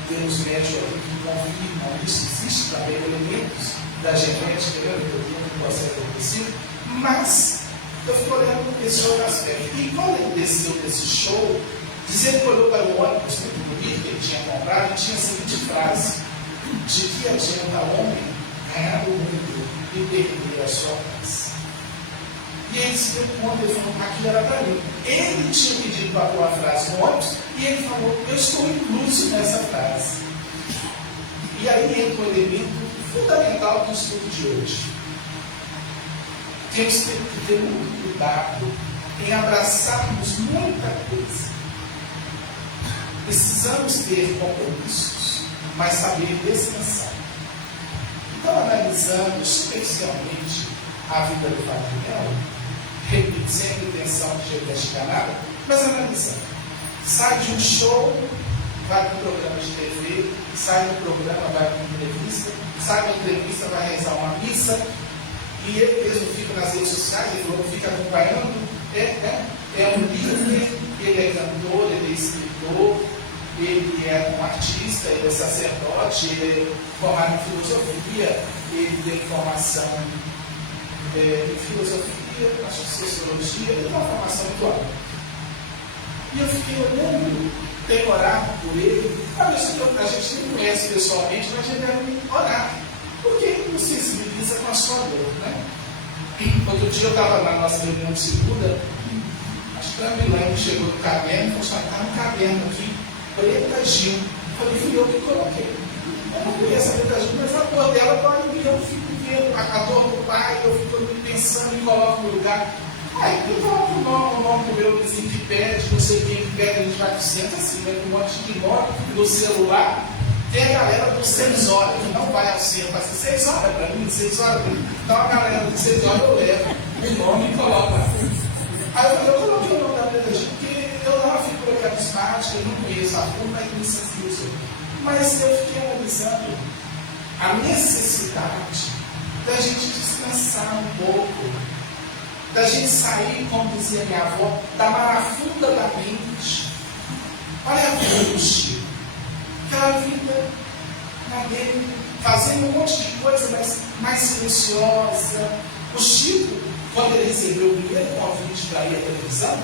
temos médicos aqui que confirmam isso, existe também elementos da genética, do processo depressivo, mas eu fico olhando esse outro aspecto. E quando ele desceu desse show, dizendo que olhou para o ônibus muito bonito que ele tinha comprado, e tinha a seguinte frase: de que adianta homem ganhar o mundo e perder a sua paz? E ele se deu conta, ele falou: aquilo era para mim. Ele tinha pedido para pôr a frase no ônibus, e ele falou: eu estou incluso nessa frase. E aí entra um elemento fundamental do estudo de hoje. Temos que ter muito cuidado em abraçarmos muita coisa. Precisamos ter compromissos, mas saber descansar. Então, analisando superficialmente a vida do Fábio, repito, sem a intenção de investigar nada, mas analisando. Sai de um show, vai para um programa de TV, sai do programa, vai para uma entrevista, sai da entrevista, vai rezar uma missa, e ele mesmo fica nas redes sociais, ele falou, fica acompanhando, é um líder, ele é cantor, ele é escritor, ele é um artista, ele é sacerdote, ele é formado em filosofia, ele tem formação em filosofia, acho que sociologia, ele tem uma formação muito alta. E eu fiquei olhando, tenho orado por ele, a gente nem conhece pessoalmente, mas a gente deve orar, porque ele nos sensibiliza com a sua dor, Outro dia eu estava na nossa reunião de segunda, Camilene chegou no caderno e falou: está no caderno aqui, Preta Gil. Eu falei: fui eu que coloquei. Eu não conheço a Preta Gil, mas a dor dela dói em mim. Eu fico vendo a dor do pai, eu fico pensando e coloco no lugar. Aí eu coloco o nome do meu vizinho que pede, não sei quem que pede, a gente vai pro centro assim, vai com um monte de nome no celular. Tem a galera dos 6 horas, que não vai ao centro, vai ser 6 horas para mim, 6 horas para mim. Então a galera dos 6 horas eu levo o nome e coloco lá. Aí eu coloquei o nome da Preta Gil, porque eu não fico por aqui abismática, eu não conheço a rua, mas me senso. Mas eu fiquei analisando a necessidade da gente descansar um pouco, da gente sair, como dizia minha avó, da marafunda da mente. Olha a vida do Chico. Aquela vida na dele, fazendo um monte de coisa, mas mais silenciosa. O Chico, quando ele recebeu o primeiro convite para ir à televisão,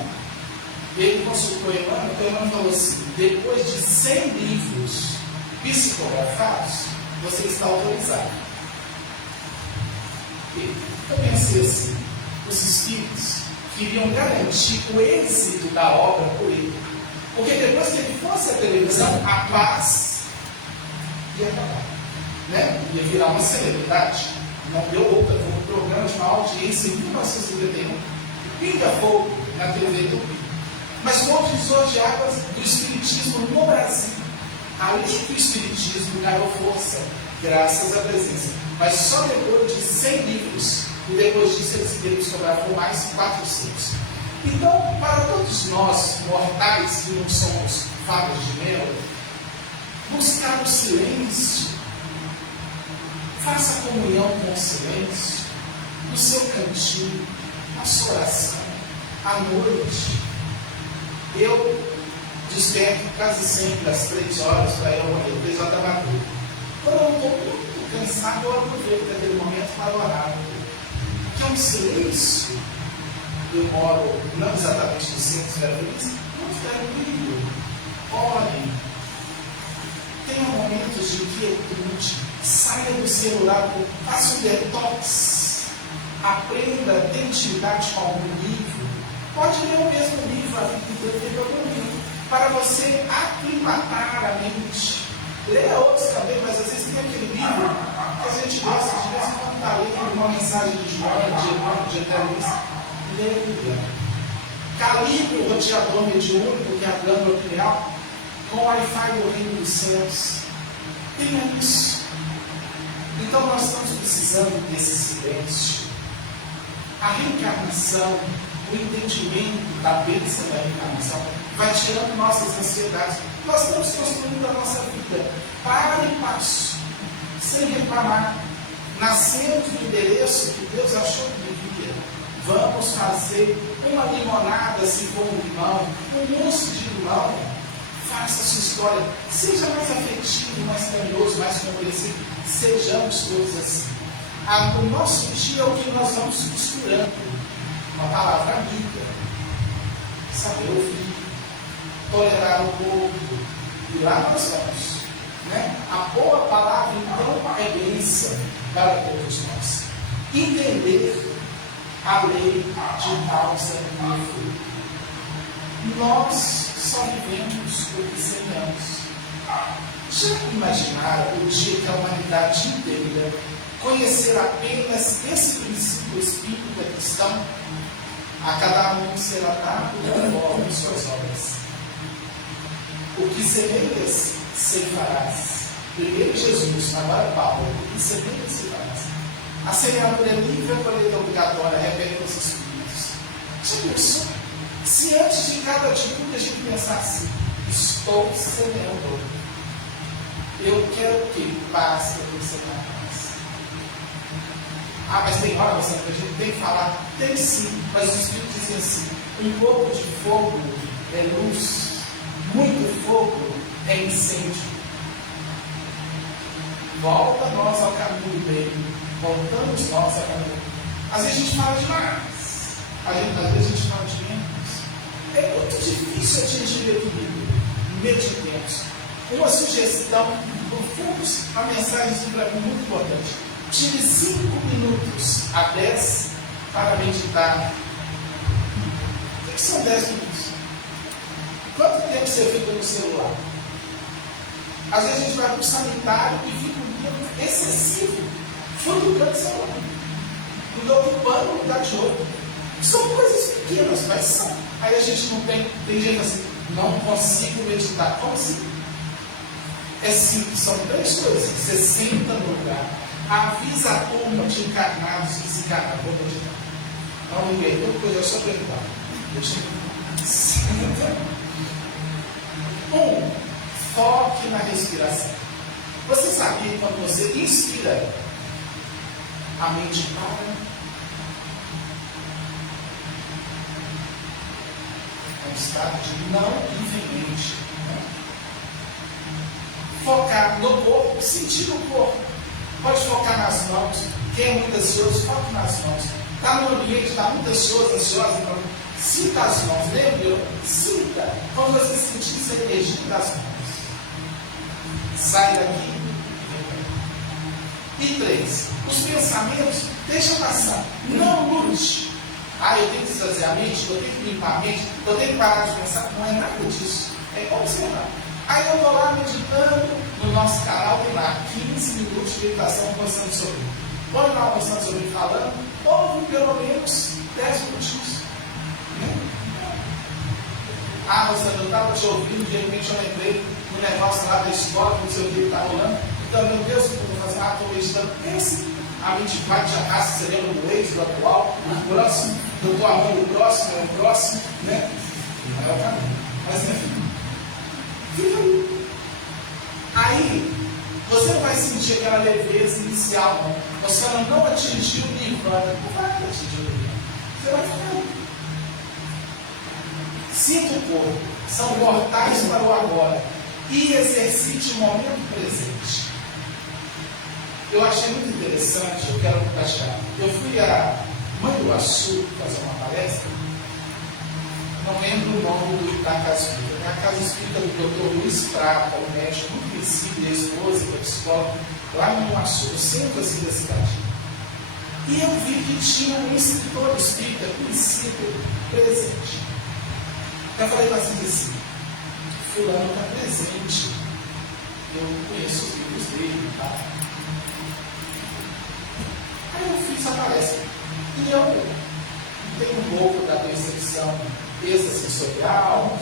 ele consultou Emmanuel, então Emmanuel falou assim: depois de 100 livros psicografados, você está autorizado. E eu pensei assim: os espíritos queriam garantir o êxito da obra por ele. Porque depois que ele fosse à televisão, a paz ia acabar. Né? Ia virar uma celebridade. Não deu outra. Foi um programa de uma audiência em 1951. Pinga fogo na TV Tupi. Mas foi o divisor de águas do espiritismo no Brasil. Ali que o espiritismo ganhou força, graças à presença. Mas só depois de 100 livros. E depois disso ele psicografou mais 400. Então, para todos nós, mortais que não somos favas de mel, buscar o silêncio, faça comunhão com o silêncio, no seu cantinho, na sua oração, à noite. Eu desperto quase sempre às 3 horas para ir ao banheiro, 3 horas da madrugada. Quando eu estou muito cansado, eu aproveito aquele momento para orar. Que é um silêncio. Eu moro não exatamente no centro de Feliz, muito tranquilo. Ore. Tenha momentos de quietude. Saia do celular, faça um detox. Aprenda a ter intimidade com algum livro. Pode ler o mesmo livro, a vida inteira, algum livro, para você aclimatar a mente. Leia outros também, mas às vezes tem aquele livro que a gente gosta de vez em quando está lendo uma mensagem de João, de Emmanuel, de Eternice. Leia. Calibre o roteador mediúnico, que é a glândula pineal, com o Wi-Fi do reino dos céus. Tenha isso. Então nós estamos precisando desse silêncio. A reencarnação, o entendimento da bênção da reencarnação, vai tirando nossas ansiedades. Nós estamos construindo a nossa vida para e passo, sem reclamar. Nascemos no endereço que Deus achou que devia. Vamos fazer uma limonada, se for um limão, um mousse de limão. Faça a sua história. Seja mais afetivo, mais carinhoso, mais compreensivo. Sejamos todos assim. O nosso dia é o que nós vamos costurando. Uma palavra amiga. Saber ouvir. Tolerar o outro. E lá nós vamos. Né? A boa palavra, então, é bênção para todos nós. Entender a lei de causa e efeito. Nós só vivemos o que semeamos. Já imaginaram o dia que a humanidade inteira conhecer apenas esse princípio espírita cristão? A cada um será dado conforme suas obras. O que semeias, ceifarás. Primeiro Jesus, agora Paulo. O que semeias, ceifarás. A semeadura é livre, a colheita obrigatória, repete os Espíritos. Já pensou? Se antes de cada atitude a gente pensasse, estou semeando, eu quero que passe a semear mais. Mas tem hora, que a gente tem que falar, tem sim, mas os Espíritos dizem assim: um pouco de fogo é luz, muito fogo é incêndio. Volta nós ao caminho do bem, voltamos nós ao caminho. Às vezes a gente fala demais, às vezes a gente fala de menos. É muito difícil atingir o equilíbrio. Meditemos. Uma sugestão, vamos a mensagem para mim muito importante. Tire 5 minutos a 10 para meditar. que são 10 minutos? Quanto tempo você fica no celular? Às vezes a gente vai para o sanitário e fica um tempo excessivo futucando o celular. Não ocupando o lugar de outro. São coisas pequenas, mas são. Aí a gente não tem gente assim, não consigo meditar. Como assim? É simples, são 3 coisas. Você senta no lugar, avisa a turma de encarnados que se encarnaram. Vou meditar. Não, ninguém, outra coisa é só perguntar. Senta. Foque na respiração. Você sabia que quando você inspira, a mente para? É um estado de não infinite. Focar no corpo, sentir o corpo. Pode focar nas mãos. Quem é muito ansioso, foque nas mãos. Está no ambiente, está muito ansiosa, então sinta as mãos. Lembra? Sinta. Quando você sentir essa energia das mãos. Sai daqui. E 3. Os pensamentos, deixa passar. Não lute. Eu tenho que esvaziar a mente, eu tenho que limpar a mente, eu tenho que parar de pensar. Não é nada disso. É observar. Aí eu estou lá meditando, no nosso canal tem lá 15 minutos de meditação conversando sobre ele. Põe lá conversando sobre ele falando, ouve pelo menos 10 minutinhos. Você não estava te ouvindo, de repente eu lembrei do negócio lá da escola, não sei o que está rolando. Então, meu Deus, o que eu vou fazer? Estou meditando. Pense, a mente vai te arrasta, você lembra do ex, do atual, do próximo, eu estou amando o próximo, é o próximo, né? É o caminho. Mas enfim. Fica ali. Aí, você não vai sentir aquela leveza inicial, não. Você não atingiu o nirvana. Não vai atingir o nirvana. Você vai ficar ali. Sinta o corpo. São portais para o agora. E exercite o momento presente. Eu achei muito interessante, eu quero compartilhar. Eu fui a Manhuaçu fazer uma palestra. Não lembro o nome da casa espírita. É a casa espírita do Dr. Luiz Prata, um médico muito conhecido, e a esposa, da psicóloga, lá em Manhuaçu, no centro assim, da cidade. E eu vi que tinha um escritor espírita conhecido, presente. Eu falei assim, fulano está presente. Eu conheço os livros dele, tá? Aí eu fiz a palestra. E eu tenho um pouco da percepção extrasensorial,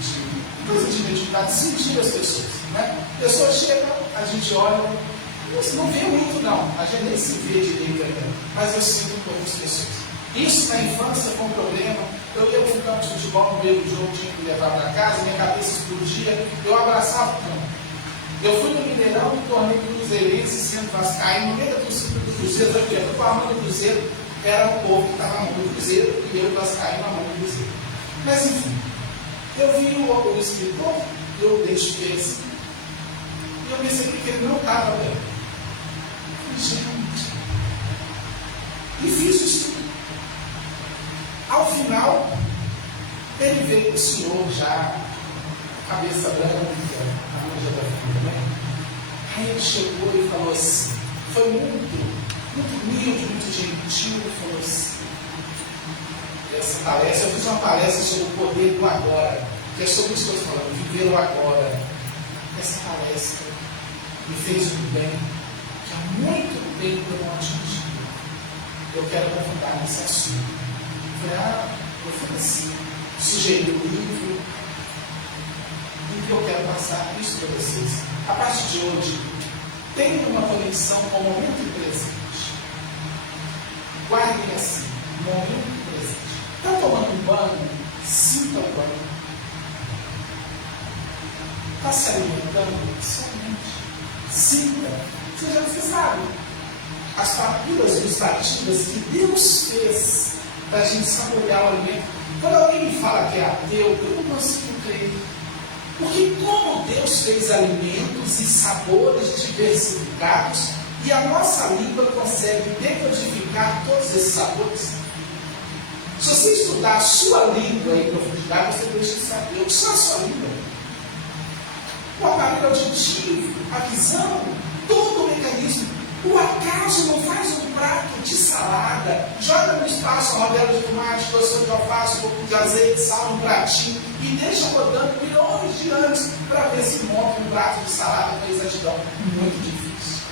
de coisa de mediunidade, sentir as pessoas. Né? A pessoa chega, a gente olha, você não vê muito não, a gente nem se vê direito ainda, mas eu sinto com as pessoas. Isso na infância foi um problema. Eu ia para um campo de futebol, no meio do jogo, tinha que levar para casa, minha cabeça explodia, eu abraçava o campo. Eu fui no Mineirão e me tornei cruzeirense, sendo vascaíno, no meio da torcida do Cruzeiro, porque eu estava amando o Cruzeiro, era o povo que estava amando o Cruzeiro, e eu vascaíno amando o Cruzeiro. Mas enfim, eu vi o escritor, eu identifiquei assim, e eu percebi que ele não estava bem. Gente, e fiz o estudo. Ao final, ele veio o senhor já, cabeça branca, a manja da vida, né? Aí ele chegou e falou assim, foi muito humilde, muito gentil, e falou assim, essa palestra, eu fiz uma palestra sobre o poder do agora, que é sobre isso que eu estou falando, viver o agora. Essa palestra me fez um bem, que há muito tempo eu não atingi. Eu quero aprofundar nesse assunto. Eu falei assim, sugeri um livro, e que eu quero passar isso para vocês. A partir de hoje, tenha uma conexão com o momento presente. Guardem assim, momento presente. Está tomando um banho? Sinta o banho. Está se alimentando? Somente. Sinta. Você sabe, as papilas gustativas que Deus fez para a gente saborear o alimento. Quando alguém me fala que é ateu, eu não consigo crer. Porque como Deus fez alimentos e sabores diversificados, e a nossa língua consegue decodificar todos esses sabores. Se você estudar a sua língua em profundidade, você deixa de saber o que só a sua língua. O aparelho auditivo, a visão, todo o mecanismo. O acaso não faz um prato de salada, joga no espaço uma rodela de tomate, porção de alface, um pouco de azeite, sal, um pratinho e deixa rodando milhões de anos para ver se monta um prato de salada com exatidão? Muito difícil.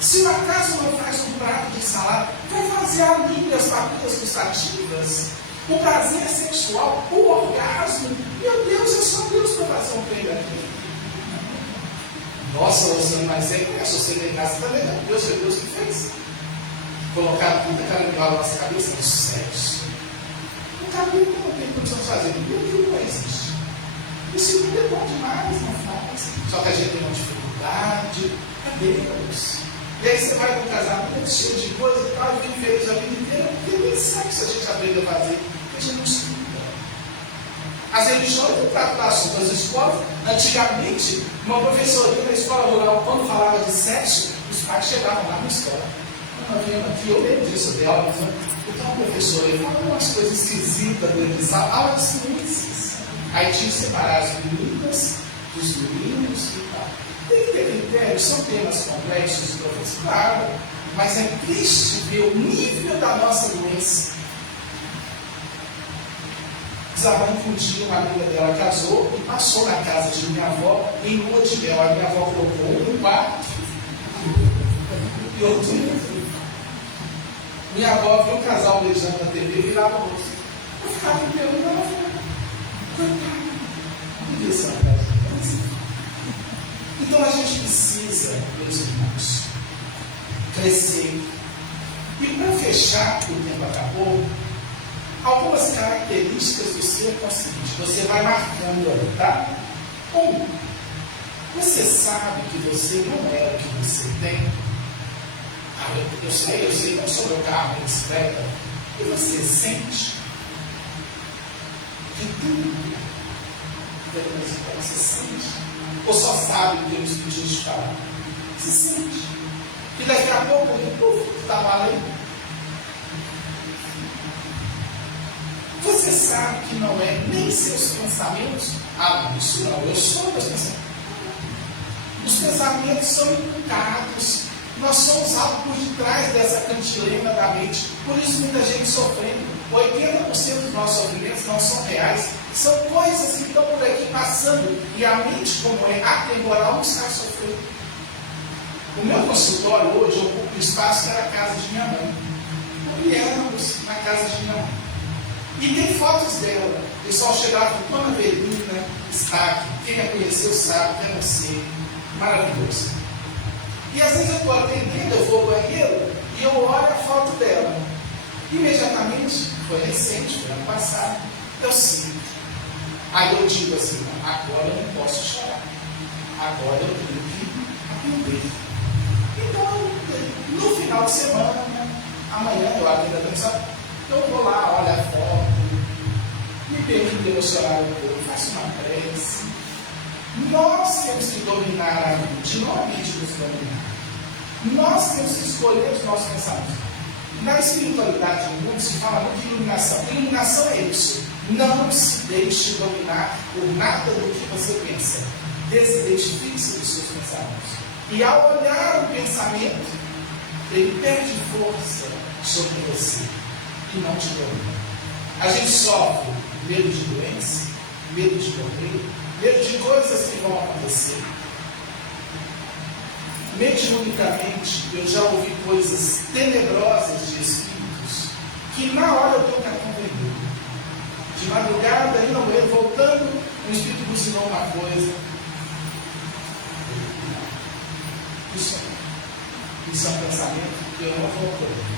Se o acaso não faz um prato de salada, vai fazer a língua, as papilas gustativas, o prazer sexual, o orgasmo. Meu Deus, é só Deus para fazer um trem daqui. Nossa, você não vai ser conhece, você tem casa também, não. Deus foi Deus que fez. Colocar tudo aquela na nossa cabeça no sexo. O cabelo não tem condição de fazer, aquilo não existe. O segundo é bom demais, não faz. Só que a gente tem uma dificuldade. Cadê Deus? E aí você vai para um casamento cheio de coisa e tal, e vive feliz a vida inteira, porque nem sexo a gente aprende a fazer, porque a gente não estuda. As religiões não tratam do assunto. As escolas, antigamente, uma professorinha na escola rural, quando falava de sexo, os pais chegavam lá na escola. Aqui, eu lembro disso, eu dei aula, então a professora ele falava umas coisas esquisitas dentro de sala, aula de ciências. Aí tinha que separar as meninas dos meninos e tal. Tem que ter critério, são temas complexos, professor, claro, mas é triste ver o nível da nossa doença. Isabel, que um dia uma amiga dela casou e passou na casa de minha avó em lua de mel. A minha avó colocou um no quarto e outro no outro. Minha avó viu um casal beijando na TV e virava o rosto. Eu ficava me perguntando, ela falou, coitada, não isso na casa. Então a gente precisa, meus irmãos, crescer. E para fechar, o tempo acabou. Algumas características do ser é o seguinte, você vai marcando ali, tá? 1. Você sabe que você não é o que você tem. Eu sei, não sou meu carro, minha bicicleta. E você sente que tudo você sente. Ou só sabe o que eles pediram de falar. Você sente. Que daqui a pouco, está valendo. Você sabe que não é nem seus pensamentos. Isso não, eu sou meus pensamentos. Os pensamentos são imputados. Nós somos algo por detrás dessa cantilena da mente. Por isso muita gente sofrendo. 80% dos nossos sofrimentos não são reais. São coisas que estão por aqui passando. E a mente, como é atemporal, não está sofrendo. O meu consultório hoje ocupa o espaço que era a casa de minha mãe. Olhamos na casa de minha mãe. E tem fotos dela. O pessoal chegava com Dona Avelina, está aqui. Quem a conheceu sabe, é você. Maravilhoso. E às vezes eu estou atendendo, eu vou ao banheiro e eu olho a foto dela. Imediatamente, foi recente, foi ano passado, eu sinto. Aí eu digo assim, agora eu não posso chorar. Agora eu tenho que aprender. Então, no final de semana, amanhã eu ainda pensar, eu vou lá, olho a foto, me permito emocionar um pouco, faço uma prece. Nós temos que dominar a mente, não a mente nos dominar. Nós temos que escolher os nossos pensamentos. Na espiritualidade do mundo se fala muito de iluminação. Iluminação é isso. Não se deixe dominar por nada do que você pensa. Desidentifique-se dos seus pensamentos. E ao olhar o pensamento, ele perde força sobre você e não te domina. A gente sofre medo de doença, medo de morrer, medo de coisas que vão acontecer. Mediunicamente, eu já ouvi coisas tenebrosas de espíritos que na hora eu tenho que compreender. De madrugada, indo ao banheiro, voltando, o espírito buzinou uma coisa. Isso é um pensamento que eu não vou compreender.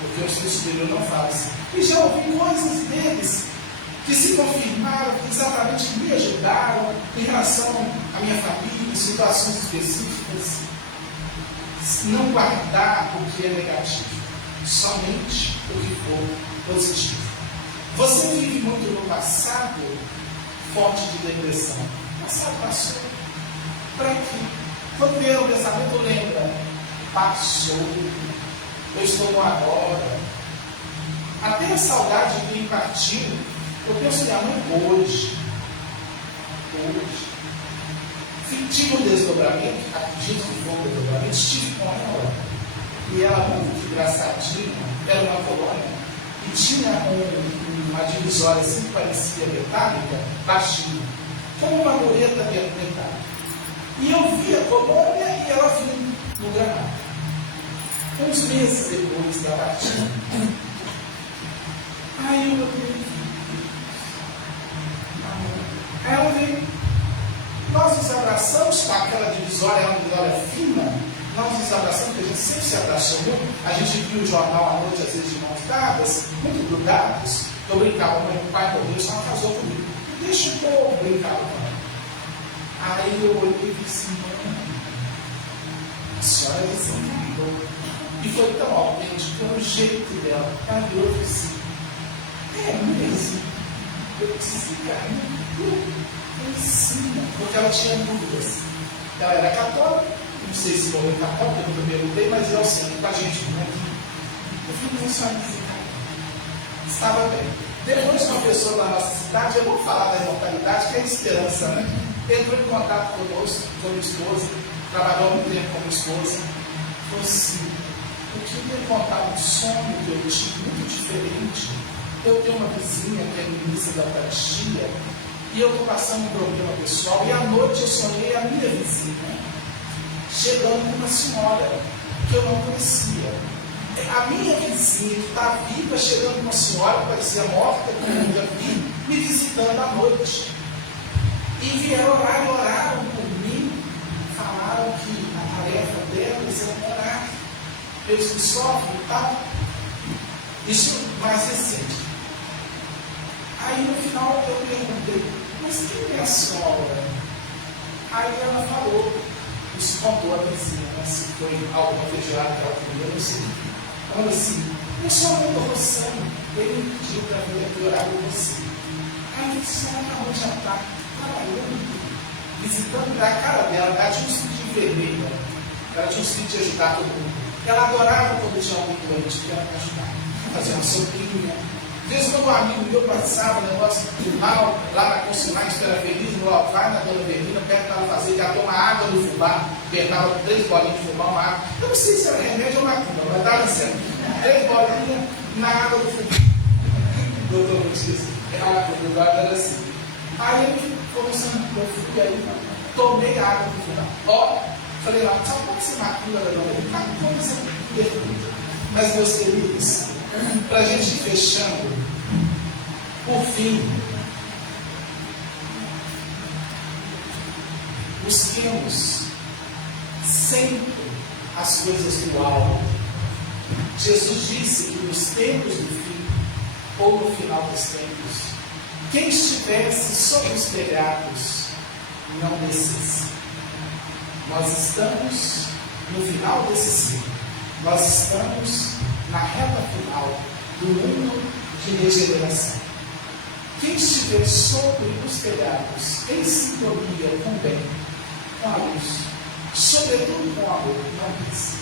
Porque o espírito superior não fala assim. E já ouvi coisas deles que se confirmaram, que exatamente me ajudaram em relação à minha família, em situações específicas. Não guardar o que é negativo, somente o que for positivo. Você vive muito no passado, fonte de depressão. O passado passou. Para quê? Quando vier o pensamento, lembra, passou. Eu estou no agora. Até a saudade de quem partiu, eu penso minha mãe hoje. tive um desdobramento, acredito que foi um desdobramento, estive com ela, e ela muito engraçadinha, era uma colônia, e tinha uma divisória assim que parecia metálica, baixinha, como uma mureta metálica. E eu vi a colônia e ela vinha no gramado. Uns meses depois da batida, aí eu falei, aí ela veio, nós nos abraçamos com aquela divisória, uma divisória fina, nós nos abraçamos, porque a gente sempre se abraçou muito, a gente viu o jornal à noite, às vezes de mãos dadas, muito grudados. Eu brincava, meu pai morreu, só casou comigo. Deixa o povo brincar com ela. Aí eu olhei e disse, mãe, a senhora desencarnou. E foi tão autêntico, pelo jeito dela. Ela virou e disse, é mesmo? Eu desencarnei? Ensina, porque ela tinha dúvidas. Ela era católica, não sei se morreu católica, eu nunca perguntei, mas eu sempre com a gente, né? Eu falei, mas a senhora desencarnou. Estava bem. Depois, uma pessoa da nossa cidade, eu vou falar da imortalidade, que é a esperança, né? Entrou em contato conosco, com a minha esposa, trabalhou muito tempo com a minha esposa. Falou assim, eu queria contar um sonho que eu tive muito diferente. Eu tenho uma vizinha que é ministra da Eucaristia, e eu estou passando um problema pessoal, e à noite eu sonhei a minha vizinha, chegando com uma senhora que eu não conhecia. A minha vizinha que está viva, chegando com uma senhora que parecia morta, que eu nunca vi, me visitando à noite. E vieram orar e oraram por mim, falaram que a tarefa delas era orar pelos que sofrem e tal. Isso mais recente. Aí no final eu perguntei, mas quem é a senhora? Aí ela falou, isso contou a vizinha, né? Se foi alguma feijoada que ela comeu, eu não sei. Ela falou assim, eu sou a mãe do Rossano, ele me pediu para vir aqui orar por você. Aí eu disse, ela acabou de jantar, trabalhando, visitando a cara dela, ela tinha um espírito de enfermeira, ela tinha um espírito de ajudar todo mundo. Ela adorava quando tinha alguém doente, que ela me ajudar, fazer uma sopinha. Às vezes, quando um amigo meu passava, um negócio do mal, lá na Consulagem, que era feliz, falou, vai na Dona Verlina, pede para ela fazer, já toma água do fubá, apertava 3 bolinhas de fubá, uma água. Eu não sei se era remédio ou macumba, mas estava dizendo, 3 bolinhas na água do fubá. Doutor Matias, a fubá era assim. Aí ele começando, eu fui aí, tomei água do fubá. Ó, falei lá, só pode ser macumba da Dona Verlina, macumba é perfeito. Mas, meus queridos, para a gente ir fechando, por fim, busquemos sempre as coisas do alto. Jesus disse que nos tempos do fim, ou no final dos tempos, quem estivesse sobre os telhados não descesse. Nós estamos no final desse ciclo. Nós estamos na reta final do mundo de regeneração. Quem estiver sobre os telhados, em sintonia com o bem, com a luz, sobretudo com o amor, não desce.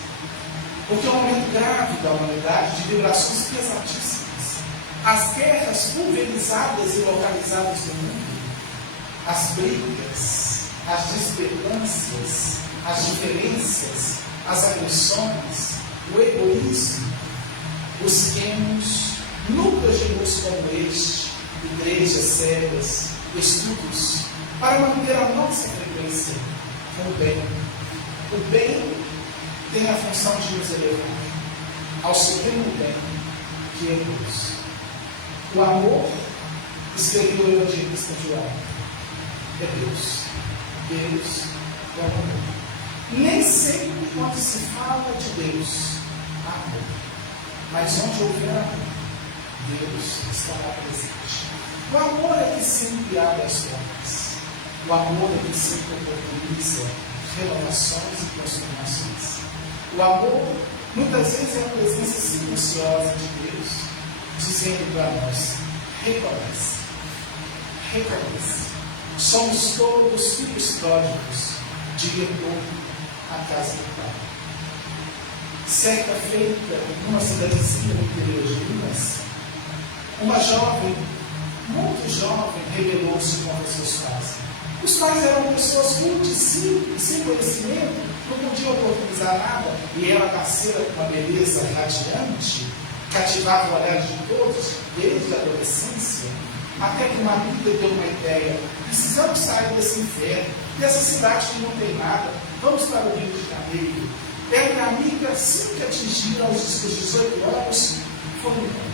Porque é um momento grave da humanidade de vibrações pesadíssimas. As guerras pulverizadas e localizadas no mundo, as brigas, as discrepâncias, as diferenças, as agressões, o egoísmo. Busquemos núcleos de luz como este, igrejas sérias, estudos, para manter a nossa frequência com o bem. O bem tem a função de nos elevar ao supremo bem, que é Deus. O amor, escreveu o evangelista João, é Deus. Deus é o amor. Nem sempre quando se fala de Deus, há amor. Mas onde houver amor, Deus estará presente. O amor é que sempre abre as portas. O amor é que sempre oportuniza renovações e transformações. O amor, muitas vezes, é a presença silenciosa de Deus, dizendo para nós, reconhece, reconhece. Somos todos filhos pródigos de retorno à casa do Pai. Certa feita, numa cidadezinha no interior de Minas, uma jovem, muito jovem, rebelou-se contra seus pais. Os pais eram pessoas rudes, simples, sem conhecimento, não podiam oportunizar nada, e ela, nascera com uma beleza radiante, cativava o olhar de todos, desde a adolescência, até que uma amiga deu uma ideia: precisamos sair desse inferno, dessa cidade que não tem nada, vamos para o Rio de Janeiro. Ela e a amiga, assim que atingiram os 18 anos, foram embora.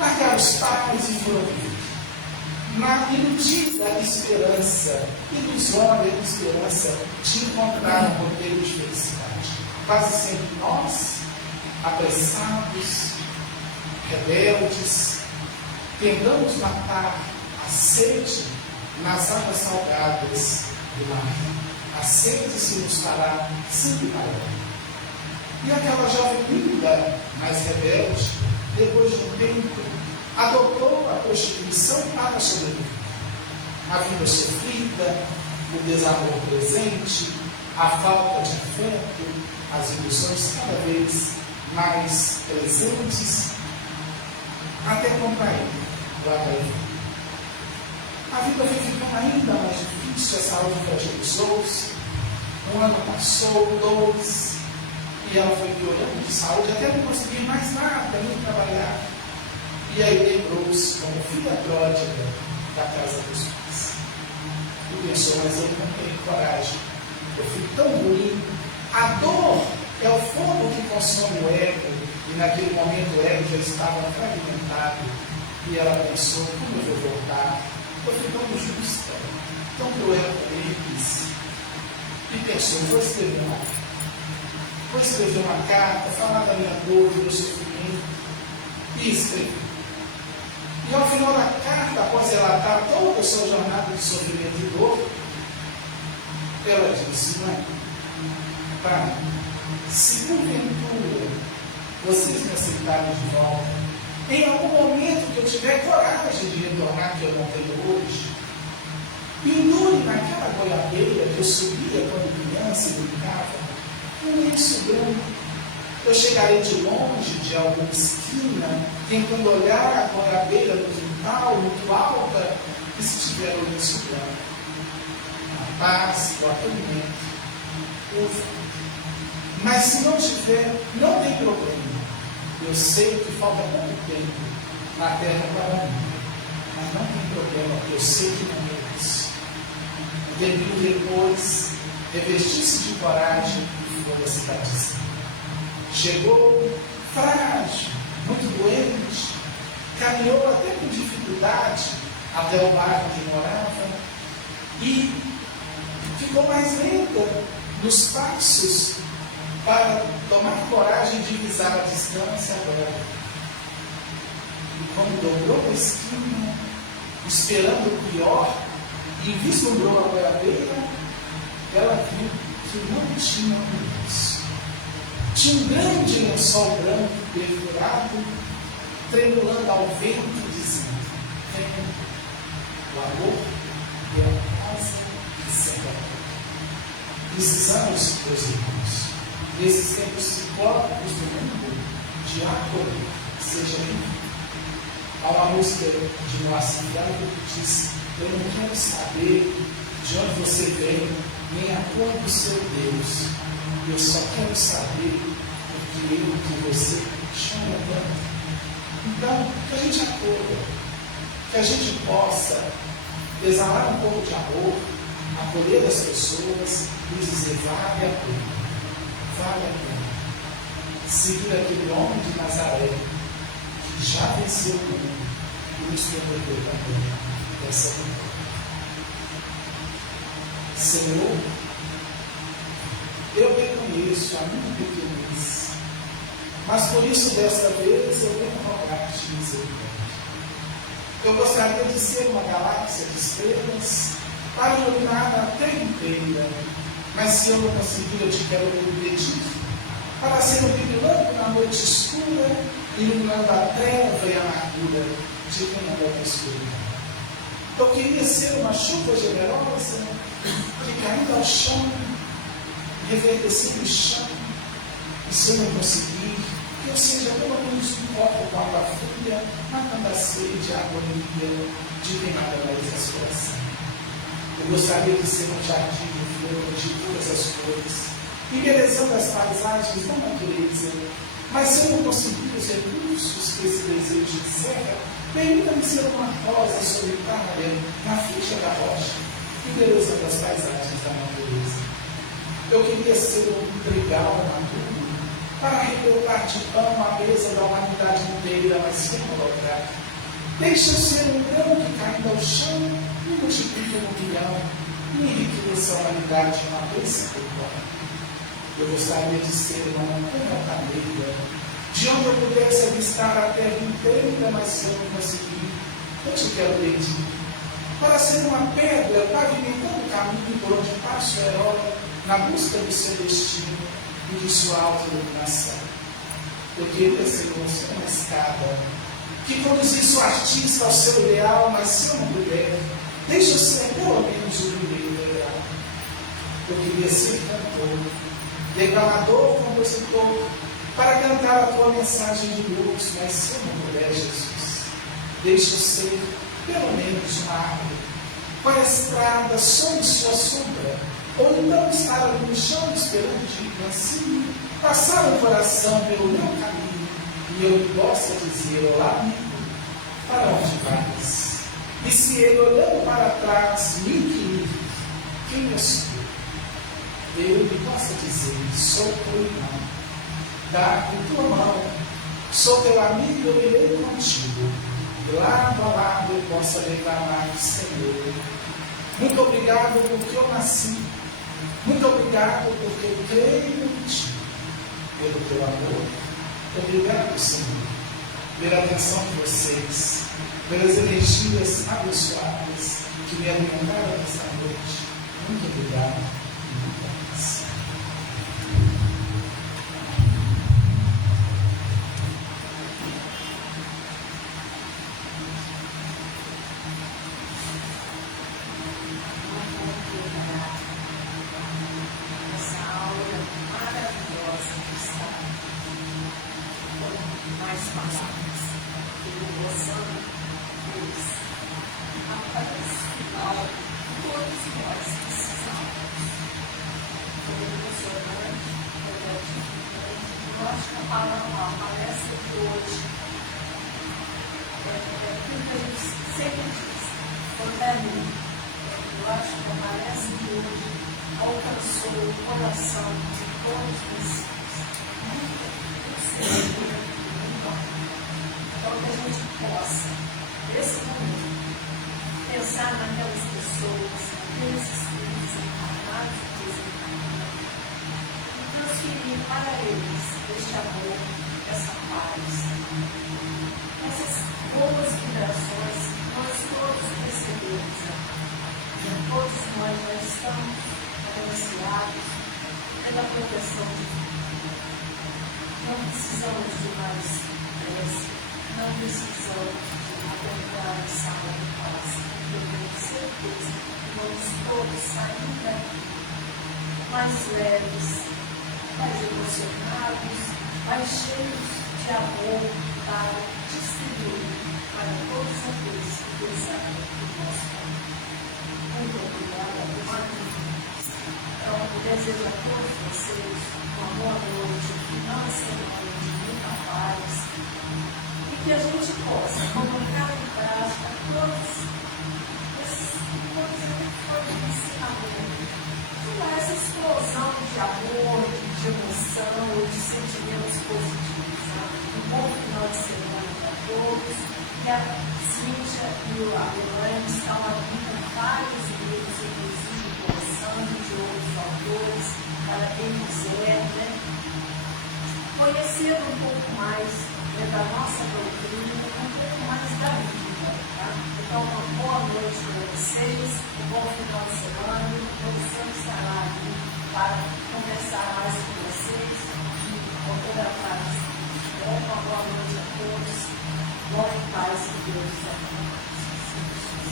Largaram os pais e foram viver. Na iludida esperança, ilusória esperança de encontrar um roteiro de felicidade. Quase sempre nós, apressados, rebeldes, tentamos matar a sede nas águas salgadas do mar. A sede se nos fará sempre maior. E aquela jovem linda, mas rebelde, depois de um tempo, adotou a prostituição para sobreviver. A vida sofrida, o desamor presente, a falta de afeto, as ilusões cada vez mais presentes, até contrair o HIV. A vida foi ficando ainda mais difícil, a saúde fragilizou-se. Um ano passou, 2, e ela foi piorando de saúde, até não conseguir mais nada, nem trabalhar. E aí lembrou-se como filha pródiga da casa dos pais. E pensou: mas eu não tenho coragem, eu fui tão ruim. A dor é o fogo que consome o ego, e naquele momento o ego já estava fragmentado. E ela pensou: como eu vou voltar? Eu fui tão injusta, tão cruel com eles. E pensou: vou escrever uma carta, falar da minha dor, do meu sofrimento. E escreveu. E ao final da carta, após relatar toda a sua jornada de sofrimento e dor, ela disse: mãe, pai, se porventura vocês me aceitarem de volta, em algum momento que eu tiver coragem de retornar, que eu não tenho hoje, pendure naquela goiabeira que eu subia quando criança e brincava, um lenço branco. Eu chegarei de longe, de alguma esquina, tentando olhar a goiabeira no quintal, muito alta, e se tiver o lenço branco, a paz, o acolhimento, usa. Mas se não tiver, não tem problema. Eu sei que falta pouco tempo na terra para mim, mas não tem problema, porque eu sei que não é isso. Um tempinho depois, revestiu-se de coragem e foi à cidadezinha. Chegou frágil, muito doente, caminhou até com dificuldade até o bairro que morava e ficou mais lenta nos passos para tomar coragem de visar a distância agora. E quando dobrou a esquina, esperando o pior, e vislumbrou a goiabeira, ela viu que não tinha um lenço. Tinha um grande lençol branco perfurado, tremulando ao vento, dizendo: venha, o amor é a casa que sempre amor. Precisamos, meus irmãos, nesses tempos psicóticos do mundo, de acolher, seja bem-vindo. Há uma música de Moacir Franco que diz: eu não quero saber de onde você vem, nem a cor do seu Deus. Eu só quero saber porque eu que você chama tanto. Então, que a gente acolha, que a gente possa exalar um pouco de amor, acolher as pessoas e dizer: vale a pena, vale a pena seguir aquele homem de Nazaré que já venceu o mundo e nos prometeu também essa vitória. Senhor, eu reconheço a minha pequenez, mas por isso desta vez eu venho rogar-te misericórdia. Eu gostaria de ser uma galáxia de estrelas para iluminar a terra inteira, mas se eu não conseguir, eu te quero pedir para ser um brilhante na noite escura, iluminando a treva e a amargura de quem anda na escuridão. Eu queria ser uma chuva generosa que, caindo ao chão, reverdecendo o chão, e se eu não conseguir, que eu seja pelo menos um copo com água fria, matando a sede, a agonia de quem nada mais exasperação. Eu gostaria de ser um jardim de flores, de todas as cores, embelezando as paisagens da natureza. Mas se eu não conseguir os recursos que esse desejo encerra, permita-me ser uma rosa solitária na ficha da rocha, embelezando as paisagens da natureza. Eu queria ser um trigal maduro para recortar de pão a mesa da humanidade inteira, mas sem colocar. Deixa eu ser um grão que caindo ao chão e multiplica um milhão e enriqueça a humanidade uma vez por ano. Eu gostaria de ser uma montanha altaneira, de onde eu pudesse avistar a terra inteira, mas se eu não conseguir, eu te quero pedir, para ser uma pedra pavimentando o caminho por onde passa o herói na busca do seu destino e de sua auto-iluminação. Eu queria ser você uma escada que conduzisse o artista ao seu ideal, mas se eu não puder, deixa eu ser pelo menos o primeiro ideal. Eu queria ser cantor, declamador, compositor, para cantar a tua mensagem de luz, mas se eu não puder, Jesus, deixa eu ser pelo menos uma árvore, com a estrada sob sua sombra, ou então estar ali no chão esperando de assim, passar o coração pelo meu caminho, e eu possa dizer: olá, amigo, para onde vais? E se ele olhando para trás me inquirir, quem eu sou? Eu lhe possa dizer: sou teu irmão, dá com tua mão, sou teu amigo, eu irei contigo, e lado a lado eu possa levar mais, Senhor. Muito obrigado porque eu nasci, muito obrigado porque eu creio em ti, pelo teu amor. Obrigado, Senhor, pela atenção de vocês, pelas energias abençoadas que me alimentaram esta noite. Muito obrigado e muita paz. Essa aula maravilhosa que está mais palavras que gozando deles. Afinal, todos nós precisamos. Foi emocionante, foi gratificante. Eu acho que a palestra de hoje é aquilo que a gente sempre diz, foi para mim. Eu acho que a palestra de hoje alcançou o coração de todos vocês. Então, que a gente possa, nesse momento, pensar naquelas pessoas, naqueles espíritos encarnados e desencarnados, e transferir para eles este amor, essa paz, essas boas vibrações que nós todos recebemos. Todos nós já estamos agraciados pela proteção de Deus. Não precisamos de mais prece, não precisamos de aguentar a sala de paz. Eu tenho certeza que vamos todos sair daqui mais leves, mais emocionados, mais cheios de amor para distribuir para todos aqueles que precisarem do nosso amor. Muito obrigada por mais. Então, eu desejo a todos vocês uma boa noite, um final de semana de muita paz, e que a gente possa colocar em prática todos esses ensinamentos, que dá essa explosão de amor, de emoção, de sentimentos positivos. Um bom final de semana para todos. E a Cíntia e a Elaine estão aqui com vários livros, inclusive começando de outros autores, para quem quiser, conhecer um pouco mais da nossa doutrina, um pouco mais da vida. Tá? Então, uma boa noite para vocês, um bom final de semana, e o professor estará aqui para conversar mais com vocês, com toda a paz. Uma boa noite a todos, bom e paz que Deus